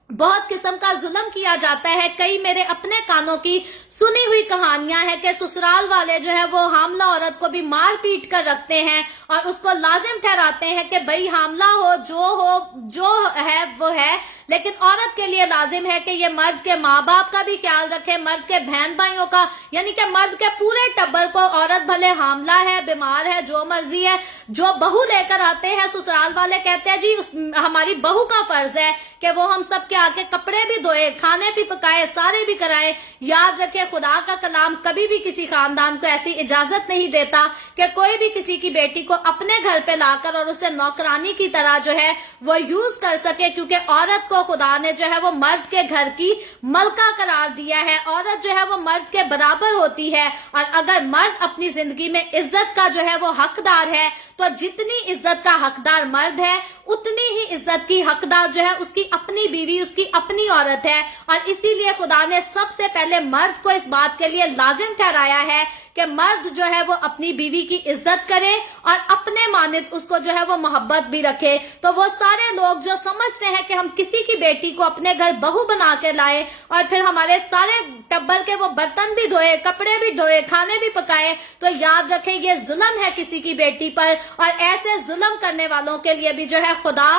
बहुत किस्म का जुल्म किया जाता है। कई मेरे अपने कानों की सुनी हुई कहानियां हैं कि ससुराल वाले जो है वो हामला औरत को भी मार पीट कर रखते हैं और उसको लाजिम ठहराते हैं कि भाई हामला हो जो है वो है, लेकिन औरत के लिए लाजिम है कि ये मर्द के माँ बाप का भी ख्याल रखे, मर्द के बहन भाइयों का, यानी कि मर्द के पूरे टब्बर को। औरत भले हामला है, बीमार है, जो मर्जी है, जो बहू लेकर आते हैं ससुराल वाले कहते हैं जी हमारी बहू का फर्ज है कि वो हम सब के आके कपड़े भी धोए, खाने भी पकाए, सारे भी कराए। याद रखे खुदा का कलाम कभी भी किसी खानदान को ऐसी इजाजत नहीं देता कि कोई भी किसी की बेटी को अपने घर पे लाकर और उसे नौकरानी की तरह जो है वो यूज कर सके, क्योंकि औरत को खुदा ने जो है वो मर्द के घर की मलका करार दिया है। औरत जो है वो मर्द के बराबर होती है, और अगर मर्द अपनी जिंदगी में इज्जत का जो है वो हकदार है, तो जितनी इज्जत का हकदार मर्द है उतनी ही इज्जत की हकदार जो है उसकी अपनी बीवी, उसकी अपनी औरत है। और इसीलिए खुदा ने सबसे पहले मर्द को इस बात के लिए लाजिम ठहराया है कि मर्द जो है वो अपनी बीवी की इज्जत करे और अपने मानित उसको जो है वो मोहब्बत भी रखे। तो वो सारे लोग जो समझते हैं कि हम किसी की बेटी को अपने घर बहू बना के लाए और फिर हमारे सारे टब्बर के वो बर्तन भी धोए, कपड़े भी धोए, खाने भी पकाए, तो याद रखें ये जुल्म है किसी की बेटी पर। और ऐसे जुल्म करने वालों के लिए भी जो है खुदा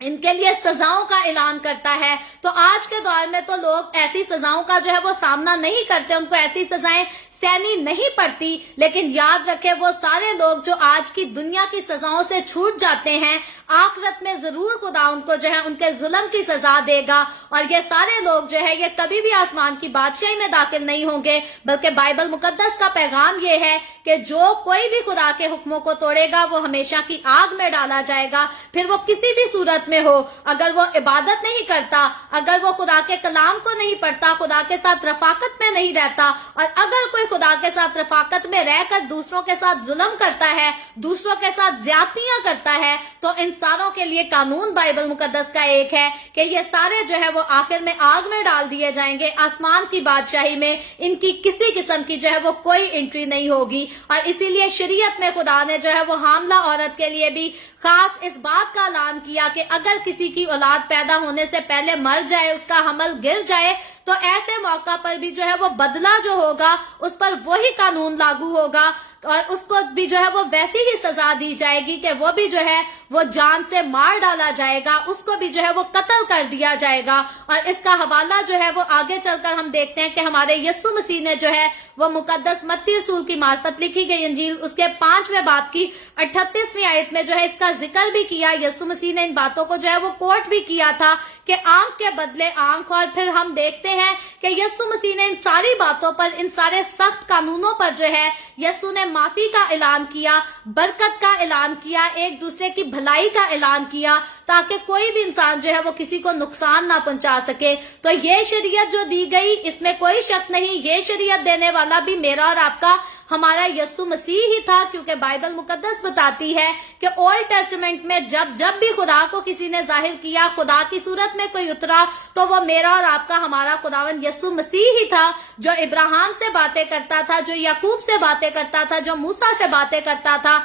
इनके लिए सजाओं का ऐलान करता है। तो आज के दौर में तो लोग ऐसी सजाओं का जो है वो सामना नहीं करते, उनको ऐसी सजाएं सहनी नहीं पड़ती, लेकिन याद रखें वो सारे लोग जो आज की दुनिया की सजाओं से छूट जाते हैं, आखिरत में जरूर खुदा उनको जो है उनके जुल्म की सजा देगा। और ये सारे लोग जो है ये कभी भी आसमान की बादशाही में दाखिल नहीं होंगे, बल्कि बाइबल मुकद्दस का पैगाम ये है कि जो कोई भी खुदा के हुक्मों को तोड़ेगा वो हमेशा की आग में डाला जाएगा। फिर वो किसी भी सूरत में हो, अगर वो इबादत नहीं करता, अगर वो खुदा के कलाम को नहीं पढ़ता, खुदा के साथ रफाकत में नहीं रहता, और अगर कोई खुदा के साथ रफाकत में रहकर दूसरों के साथ जुल्म करता है, दूसरों के साथ ज्यादतियां करता है, तो इन सारों के लिए कानून बाइबल मुकद्दस का एक है कि ये सारे जो है वो आखिर में आग में डाल दिए जाएंगे। आसमान की बादशाही में इनकी किसी किस्म की जो है वो कोई एंट्री नहीं होगी। और इसीलिए शरीयत में खुदा ने जो है वो हामला औरत के लिए भी खास इस बात का ऐलान किया कि अगर किसी की औलाद पैदा होने से पहले मर जाए, उसका हमल गिर जाए, तो ऐसे मौका पर भी जो है वो बदला जो होगा उस पर वही कानून लागू होगा और उसको भी जो है वो वैसी ही सजा दी जाएगी कि वो भी जो है वो जान से मार डाला जाएगा, उसको भी जो है वो कत्ल कर दिया जाएगा। और इसका हवाला जो है वो आगे चलकर हम देखते हैं कि हमारे यीशु मसीह ने जो है वो मुकद्दस मत्ती रसूल की मार्फत लिखी गई इंजील उसके 5वें बाब की 38वीं आयत में जो है इसका जिक्र भी किया। यीशु मसीह ने इन बातों को जो है वो कोट भी किया था कि आंख के बदले आंख। और फिर हम देखते हैं कि यीशु मसीह ने इन सारी बातों पर, इन सारे सख्त कानूनों पर जो है यीशु ने माफी का ऐलान किया, बरकत का ऐलान किया, एक दूसरे की भलाई का ऐलान किया, ताकि कोई भी इंसान जो है वो किसी को नुकसान ना पहुंचा सके। तो ये शरीयत जो दी गई इसमें कोई शक नहीं, ये शरीयत देने वाला भी मेरा और आपका हमारा यीशु मसीह ही था, क्योंकि बाइबल मुकद्दस बताती है कि ओल्ड टेस्टामेंट में जब भी खुदा को किसी ने जाहिर किया, खुदा की सूरत में कोई उतरा, तो वो मेरा और आपका हमारा खुदावन यीशु मसीह ही था, जो इब्राहिम से बातें करता था, जो याकूब से बातें करता था, जो मूसा से बातें करता था।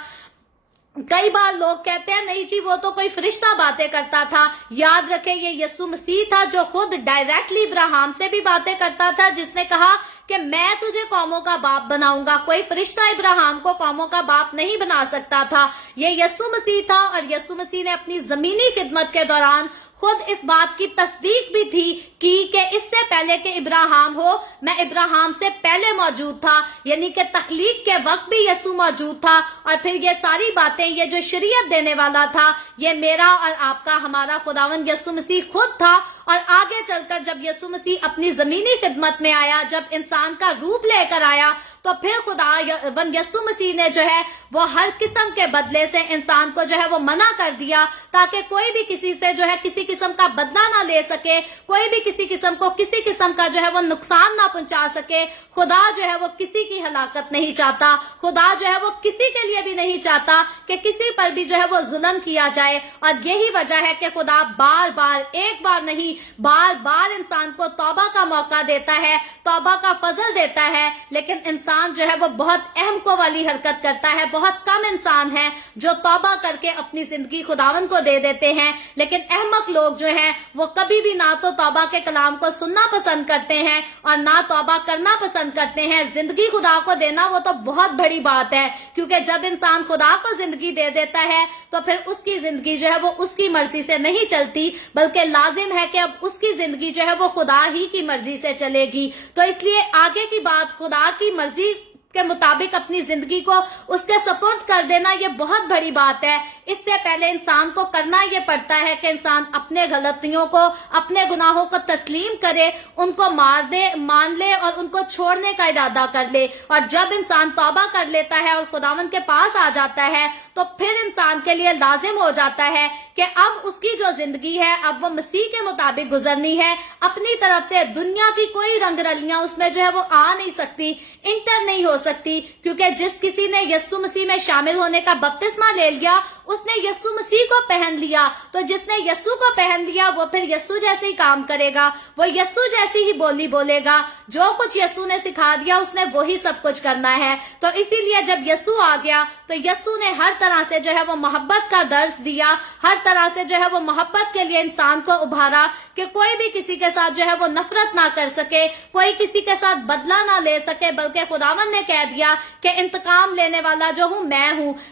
कई बार लोग कहते हैं नहीं जी वो तो कोई फरिश्ता बातें करता था। याद रखें ये यीशु मसीह था जो खुद डायरेक्टली इब्राहिम से भी बातें करता था, जिसने कहा कि मैं तुझे कौमों का बाप बनाऊंगा। कोई फरिश्ता इब्राहिम को कौमों का बाप नहीं बना सकता था, ये यीशु मसीह था। और यीशु मसीह ने अपनी जमीनी खिदमत के दौरान खुद इस बात की तस्दीक भी थी कि इससे पहले कि इब्राहिम हो, मैं इब्राहिम से पहले मौजूद था, यानी कि तख्लीक के वक्त भी यीशु मौजूद था। और फिर ये सारी बातें, ये जो शरीयत देने वाला था, ये मेरा और आपका हमारा खुदावन यीशु मसीह खुद था। और आगे चलकर जब यीशु मसीह अपनी जमीनी खिदमत में आया, जब इंसान का रूप लेकर आया, तो फिर खुदा यीशु मसीह ने जो है वो हर किस्म के बदले से इंसान को जो है वो मना कर दिया, ताकि कोई भी किसी से जो है किसी किस्म का बदला ना ले सके, कोई भी किसी किस्म को किसी किस्म का जो है वो नुकसान ना पहुंचा सके। खुदा जो है वो किसी की हलाकत नहीं चाहता, खुदा जो है वो किसी के लिए भी नहीं चाहता कि किसी पर भी जो है वो जुल्म किया जाए। और यही वजह है कि खुदा बार बार, एक बार नहीं, बार बार इंसान को तौबा का मौका देता है, तौबा का फजल देता है। लेकिन इंसान जो है वो बहुत अहमको वाली हरकत करता है। बहुत कम इंसान है जो तौबा करके अपनी जिंदगी खुदावन को दे देते हैं, लेकिन अहमक लोग जो हैं वो कभी भी ना तो तौबा के कलाम को सुनना पसंद करते हैं और ना तौबा करना पसंद करते हैं। जिंदगी खुदा को देना वो तो बहुत बड़ी बात है, क्योंकि जब इंसान खुदा को जिंदगी दे देता है तो फिर उसकी जिंदगी जो है वो उसकी मर्जी से नहीं चलती, बल्कि लाजिम है कि अब उसकी जिंदगी जो है वो खुदा ही की मर्जी से चलेगी। तो इसलिए आगे की बात, खुदा की मर्जी के मुताबिक अपनी जिंदगी को उसके सपोर्ट कर देना, ये बहुत बड़ी बात है। इससे पहले इंसान को करना ये पड़ता है कि इंसान अपने गलतियों को, अपने गुनाहों को तस्लीम करे, उनको मान ले और उनको छोड़ने का इरादा कर ले। और जब इंसान तौबा कर लेता है और खुदावन के पास आ जाता है, तो फिर इंसान के लिए लाजिम हो जाता है कि अब उसकी जो जिंदगी है अब वो मसीह के मुताबिक गुजरनी है। अपनी तरफ से दुनिया की कोई रंगरलियां उसमें जो है वो आ नहीं सकती, इंटर नहीं हो सकती, क्योंकि जिस किसी ने यीशु मसीह में शामिल होने का बपतिस्मा ले लिया उसने यीशु मसीह को पहन लिया। तो जिसने यीशु को पहन लिया वो फिर यीशु जैसे ही काम करेगा, वो यीशु जैसी ही बोली बोलेगा। जो कुछ यीशु ने सिखा दिया उसने वही सब कुछ करना है। तो इसीलिए जब यीशु आ गया तो यीशु ने हर तरह से जो है वो मोहब्बत का दर्श दिया, हर तरह से जो है वो मोहब्बत के लिए इंसान को उभारा कि कोई भी किसी के साथ जो है वो नफरत ना कर सके, कोई किसी के साथ बदला ना ले सके, बल्कि खुदावन ने कह दिया कि इंतकाम लेने वाला जो हूं,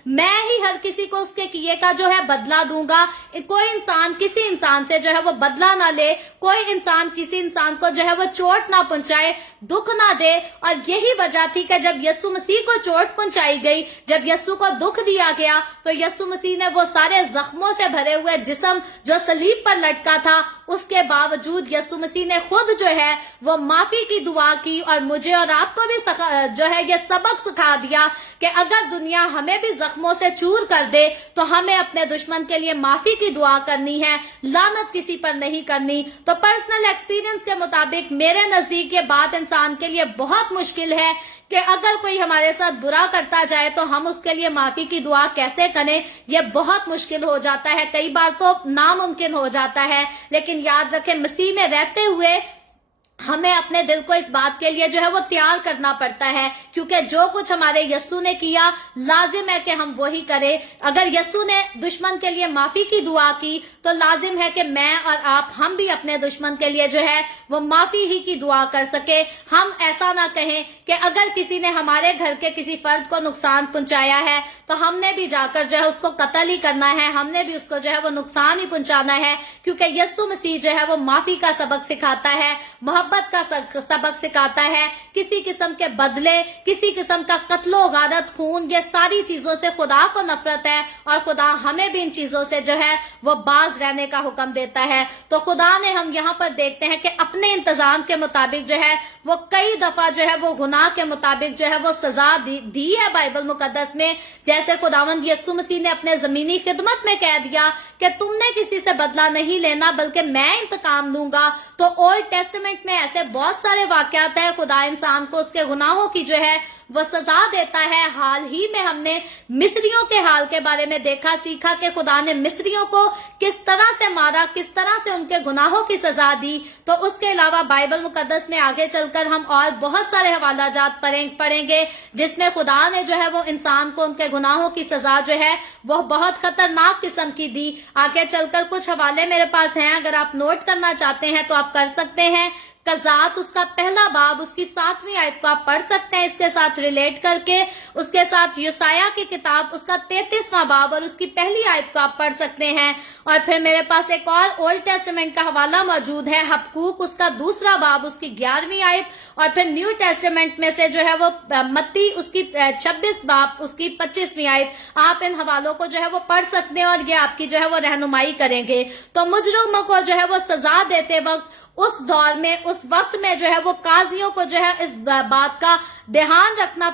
मैं ही हर किसी को उसके किए का जो है बदला दूंगा। कोई इंसान किसी इंसान से जो है वो बदला ना ले, कोई इंसान किसी इंसान को जो है वो चोट ना पहुंचाए, दुख ना दे। और यही वजह थी कि जब यीशु मसीह को चोट पहुंचाई गई, जब यीशु को दुख दिया गया, तो यीशु मसीह ने वो सारे जख्मों से भरे हुए जिस्म जो सलीब पर लटका था, उसके बावजूद यीशु मसीह ने खुद जो है वो माफी की दुआ की और मुझे और आपको भी जो है ये सबक सिखा दिया कि अगर दुनिया हमें भी जख्मों से चूर कर दे तो हमें अपने दुश्मन के लिए माफी की दुआ करनी है, लानत किसी पर नहीं करनी। तो पर्सनल एक्सपीरियंस के मुताबिक मेरे नजदीक ये बात इंसान के लिए बहुत मुश्किल है कि अगर कोई हमारे साथ बुरा करता जाए तो हम उसके लिए माफी की दुआ कैसे करें। ये बहुत मुश्किल हो जाता है, कई बार तो नामुमकिन हो जाता है। लेकिन याद रखें, मसीह में रहते हुए हमें अपने दिल को इस बात के लिए जो है वो तैयार करना पड़ता है, क्योंकि जो कुछ हमारे यीशु ने किया लाजिम है कि हम वही करें। अगर यीशु ने दुश्मन के लिए माफी की दुआ की तो लाजिम है कि मैं और आप, हम भी अपने दुश्मन के लिए जो है वो माफी ही की दुआ कर सके। हम ऐसा ना कहें कि अगर किसी ने हमारे घर के किसी फर्द को नुकसान पहुंचाया है तो हमने भी जाकर जो है उसको कत्ल ही करना है, हमने भी उसको जो है वो नुकसान ही पहुंचाना है, क्योंकि यीशु मसीह जो है वो माफी का सबक सिखाता है, मोहब्बत का सबक सिखाता है। किसी किस्म के बदले, किसी किस्म का कत्लो गारत, खून, ये सारी चीजों से खुदा को नफरत है और खुदा हमें भी इन चीजों से जो है वो बाज रहने का हुक्म देता है। तो खुदा ने, हम यहाँ पर देखते हैं कि अपने इंतजाम के मुताबिक जो है वो कई दफा जो है वो गुनाह के मुताबिक जो है वो सजा दी है बाइबल मुकद्दस में। जैसे खुदावंद यीशु मसीह ने अपने जमीनी खिदमत में कह दिया कि तुमने किसी से बदला नहीं लेना बल्कि मैं इंतकाम लूंगा। तो ओल्ड टेस्टामेंट में ऐसे बहुत सारे वाकयात है, खुदा इंसान को उसके गुनाहों की जो है वो सजा देता है। हाल ही में हमने मिस्रियों के हाल के बारे में देखा, सीखा कि खुदा ने मिस्रियों को किस तरह से मारा, किस तरह से उनके गुनाहों की सजा दी। तो उसके अलावा बाइबल मुकद्दस में आगे चलकर हम और बहुत सारे हवाला जात पढ़ेंगे जिसमें खुदा ने जो है वो इंसान को उनके गुनाहों की सजा जो है वो बहुत खतरनाक किस्म की दी। आगे चलकर कुछ हवाले मेरे पास हैं, अगर आप नोट करना चाहते हैं तो आप कर सकते हैं। कज़ात उसका पहला बाब उसकी 7वीं आयत को आप पढ़ सकते हैं इसके साथ रिलेट करके। उसके साथ यशायाह की किताब उसका 33वां बाब और उसकी पहली आयत को आप पढ़ सकते हैं। और फिर मेरे पास एक और ओल्ड टेस्टामेंट का हवाला मौजूद है, हबक्कूक उसका 2रा बाब उसकी 11वीं आयत। और फिर न्यू टेस्टामेंट में से जो है वो मत्ती उसकी 26 बाब उसकी 25वीं आयत। आप इन हवालों को जो है वो पढ़ सकते हैं और ये आपकी जो है वो रहनुमाई करेंगे। तो मुजरिमों को जो है वो सजा देते वक्त उस दौर में, उस वक्त में जो है वो काजियों को जो है इस बात का ध्यान रखना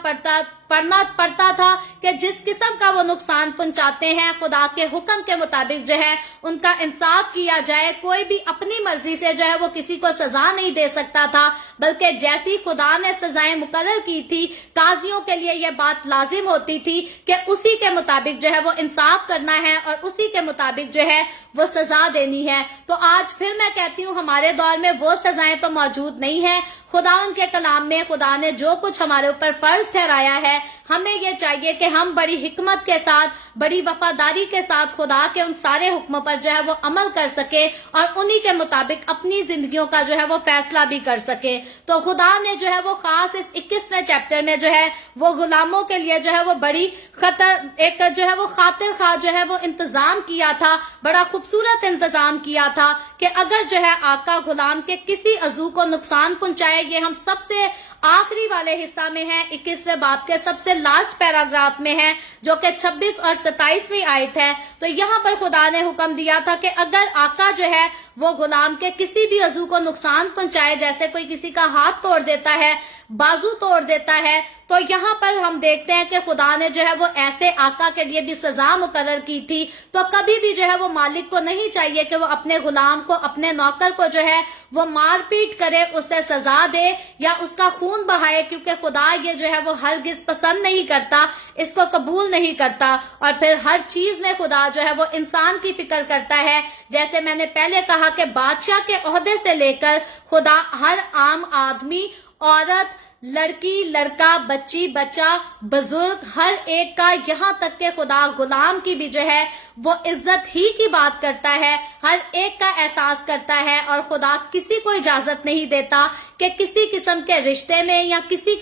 पड़ना पड़ता था कि जिस किस्म का वो नुकसान पहुंचाते हैं खुदा के हुक्म के मुताबिक जो है उनका इंसाफ किया जाए। कोई भी अपनी मर्जी से जो है वो किसी को सजा नहीं दे सकता था, बल्कि जैसी खुदा ने सजाएं मुकर्रर की थी काजियों के लिए ये बात लाजिम होती थी कि उसी के मुताबिक जो है वो इंसाफ करना है और उसी के मुताबिक जो है वो सजा देनी है। तो आज फिर मैं कहती हूँ हमारे दौर में वो सजाएं तो मौजूद नहीं है। खुदावन के कलाम में खुदा ने जो कुछ हमारे ऊपर फर्ज ठहराया है, हमें ये चाहिए कि हम बड़ी हिकमत के साथ, बड़ी वफादारी के साथ खुदा के उन सारे हुक्मों पर जो है वो अमल कर सके और उन्हीं के मुताबिक अपनी जिंदगियों का जो है वो फैसला भी कर सके। तो खुदा ने जो है वो खास इस 21वें चैप्टर में जो है वो गुलामों के लिए जो है वो बड़ी एक जो है वो खातिर खा जो है वो इंतजाम किया था, बड़ा खूबसूरत इंतजाम किया था कि अगर जो है आका गुलाम के किसी अजू को नुकसान पहुंचाए। ये हम सबसे आखिरी वाले हिस्सा में है, 21वें बाब के सबसे लास्ट पैराग्राफ में है, जो कि 26 और 27वीं आयत है। तो यहाँ पर खुदा ने हुक्म दिया था कि अगर आका जो है वो गुलाम के किसी भी अज़ू को नुकसान पहुंचाए, जैसे कोई किसी का हाथ तोड़ देता है, बाजू तोड़ देता है। तो यहाँ पर हम देखते हैं कि खुदा ने जो है वो ऐसे आका के लिए भी सजा मुकर्रर की थी। तो कभी भी जो है वो मालिक को नहीं चाहिए कि वो अपने गुलाम को, अपने नौकर को जो है वो मार पीट करे, उसे सजा दे या उसका खून बहाए, क्योंकि खुदा ये जो है वो हरगिज पसंद नहीं करता, इसको कबूल नहीं करता। और फिर हर चीज में खुदा जो है वो इंसान की फिक्र करता है। जैसे मैंने पहले कहा कि बादशाह के ओहदे से लेकर खुदा हर आम आदमी, औरत, लड़की, लड़का, बच्ची, बच्चा, बुजुर्ग, हर एक का, यहाँ तक के खुदा गुलाम की भी जो है वो इज्जत ही की बात करता है, हर एक का एहसास करता है। और खुदा किसी को इजाजत नहीं देता कि किसी किस्म के रिश्ते में या किसी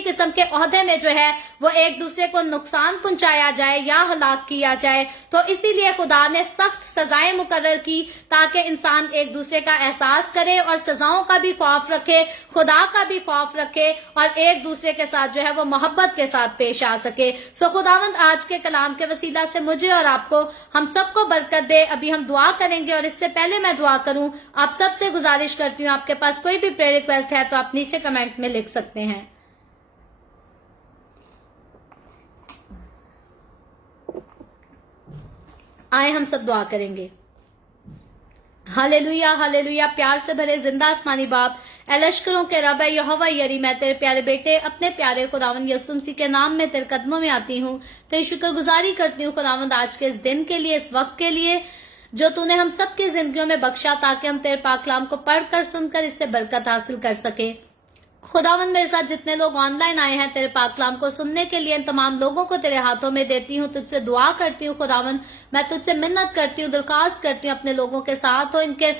किस्म के ओहदे में जो है वो एक दूसरे को नुकसान पहुंचाया जाए या हलाक किया जाए। तो इसीलिए खुदा ने सख्त सजाएं मुकर्रर की ताकि इंसान एक दूसरे का एहसास करे और सजाओं का भी खौफ रखे, खुदा का भी खौफ रखे और एक दूसरे के साथ जो है वो मोहब्बत के साथ पेश आ सके। सो खुदावंद आज के कलाम के वसीला से मुझे और आपको, हम सबको बरकत दे। अभी हम दुआ करेंगे और इससे पहले मैं दुआ करूं, आप सबसे गुजारिश करती हूँ, आपके पास कोई भी प्रेयर रिक्वेस्ट है तो आप नीचे कमेंट में लिख सकते हैं। आए हम सब दुआ करेंगे। Hallelujah, hallelujah. प्यार से भरे जिंदा आसमानी बाप, ए लश्करों के रब, यहोवा यरी, मैं तेरे प्यारे बेटे अपने प्यारे खुदावंद यीशु मसीह के नाम में तेरे कदमों में आती हूँ। तेरी शुक्रगुजारी करती हूँ खुदावंद आज के इस दिन के लिए, इस वक्त के लिए जो तूने हम सबकी जिंदगियों में बख्शा, ताकि हम तेरे पाक कलाम को पढ़कर सुनकर इससे बरकत हासिल कर सके। खुदावंद मेरे साथ जितने लोग ऑनलाइन आए हैं तेरे पाक कलाम को सुनने के लिए, इन तमाम लोगों को तेरे हाथों में देती हूँ, तुझसे दुआ करती हूँ खुदावंद, मैं तुझसे मिन्नत करती हूँ, दरखास्त करती हूँ, अपने लोगों के साथ हो, इनके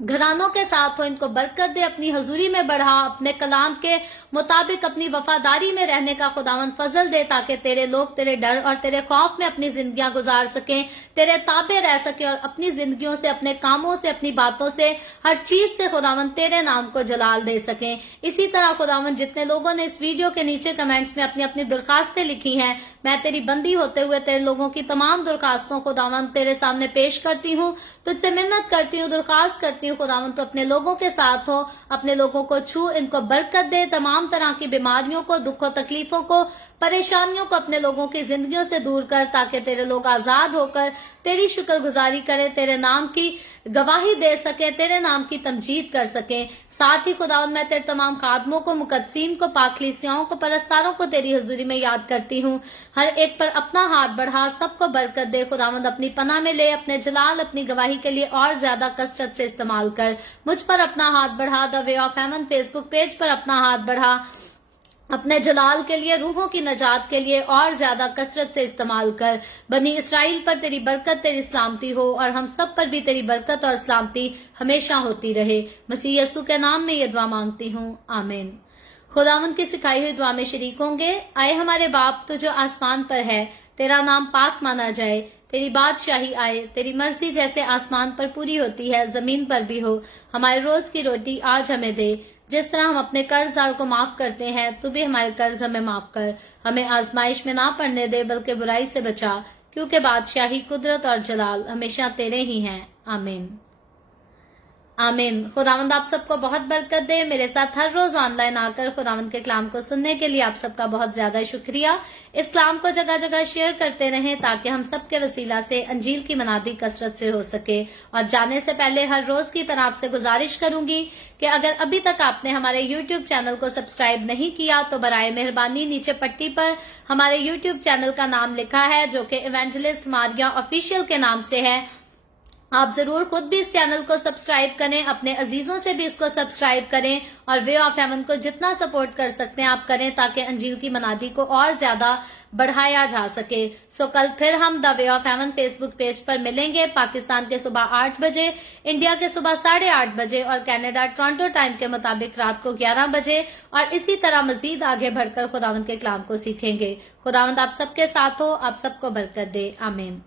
घरानों के साथ हो, इनको बरकत दे, अपनी हजूरी में बढ़ा, अपने कलाम के मुताबिक अपनी वफादारी में रहने का खुदावंद फजल दे, ताकि तेरे लोग तेरे डर और तेरे खौफ में अपनी जिंदगियां गुजार सकें, तेरे ताबे रह सके और अपनी जिंदगियों से, अपने कामों से, अपनी बातों से, हर चीज से खुदावंद तेरे नाम को जलाल दे सकें। इसी तरह खुदावंद जितने लोगों ने इस वीडियो के नीचे कमेंट्स में अपनी अपनी दरखास्तें लिखी हैं, मैं तेरी बंदी होते हुए तेरे लोगों की तमाम दरखास्तों को खुदावंद तेरे सामने पेश करती हूँ, तुझसे मिन्नत करती हूँ, दरखास्त करती हूँ खुदावंद तो अपने लोगों के साथ हो, अपने लोगों को छू, इनको बरकत दे, तमाम तरह की बीमारियों को, दुखों, तकलीफों को, परेशानियों को अपने लोगों की जिंदगियों से दूर कर, ताकि तेरे लोग आजाद होकर तेरी शुक्रगुजारी करें, तेरे नाम की गवाही दे सके, तेरे नाम की तमजीद कर सके। साथ ही खुदावंद मैं तेरे तमाम खादमों को, मुकद्दसीन को, पाकलीसियाओं को, परस्तारों को तेरी हुजूरी में याद करती हूँ। हर एक पर अपना हाथ बढ़ा, सबको बरकत दे खुदावंद, अपनी पनाह में ले, अपने जलाल, अपनी गवाही के लिए और ज्यादा कसरत से इस्तेमाल कर। मुझ पर अपना हाथ बढ़ा, the way of haven Facebook page पर अपना हाथ बढ़ा, अपने जलाल के लिए, रूहों की नजात के लिए और ज्यादा कसरत से इस्तेमाल कर। बनी इसराइल पर तेरी बरकत, तेरी सलामती हो और हम सब पर भी तेरी बरकत और सलामती हमेशा होती रहे। मसीह यीशु के नाम में ये दुआ मांगती हूँ, आमीन। खुदावंद की सिखाई हुई दुआ में शरीक होंगे। आए हमारे बाप तो जो आसमान पर है, तेरा नाम पाक माना जाए, तेरी बादशाही आए, तेरी मर्जी जैसे आसमान पर पूरी होती है जमीन पर भी हो। हमारे रोज की रोटी आज हमें दे, जिस तरह हम अपने कर्जदार को माफ करते हैं, तू भी हमारे कर्ज हमें माफ कर। हमें आजमाइश में ना पड़ने दे, बल्कि बुराई से बचा, क्योंकि बादशाही, कुदरत और जलाल हमेशा तेरे ही हैं, आमीन, आमीन। खुदावंद आप सबको बहुत बरकत दे। मेरे साथ हर रोज ऑनलाइन आकर खुदावंद के कलाम को सुनने के लिए आप सबका बहुत ज्यादा शुक्रिया। इस कलाम को जगह जगह शेयर करते रहें, ताकि हम सबके वसीला से अंजील की मनादी कसरत से हो सके। और जाने से पहले हर रोज की तरह आपसे गुजारिश करूंगी कि अगर अभी तक आपने हमारे YouTube चैनल को सब्सक्राइब नहीं किया तो बराए मेहरबानी नीचे पट्टी पर हमारे YouTube चैनल का नाम लिखा है, जो कि इवेंजलिस्ट मारिया ऑफिशियल के नाम से है। आप जरूर खुद भी इस चैनल को सब्सक्राइब करें, अपने अजीजों से भी इसको सब्सक्राइब करें और वे ऑफ हेवन को जितना सपोर्ट कर सकते हैं आप करें, ताकि अंजील की मनादी को और ज्यादा बढ़ाया जा सके। सो कल फिर हम the way of haven Facebook page पर मिलेंगे, पाकिस्तान के सुबह 8 बजे, इंडिया के सुबह 8:30 बजे और कनाडा टोरंटो टाइम के मुताबिक रात को 11 बजे। और इसी तरह मजीद आगे बढ़कर खुदावंद के कलाम को सीखेंगे। खुदावंद आप सबके साथ हो, आप सबको बरकत दे, आमीन।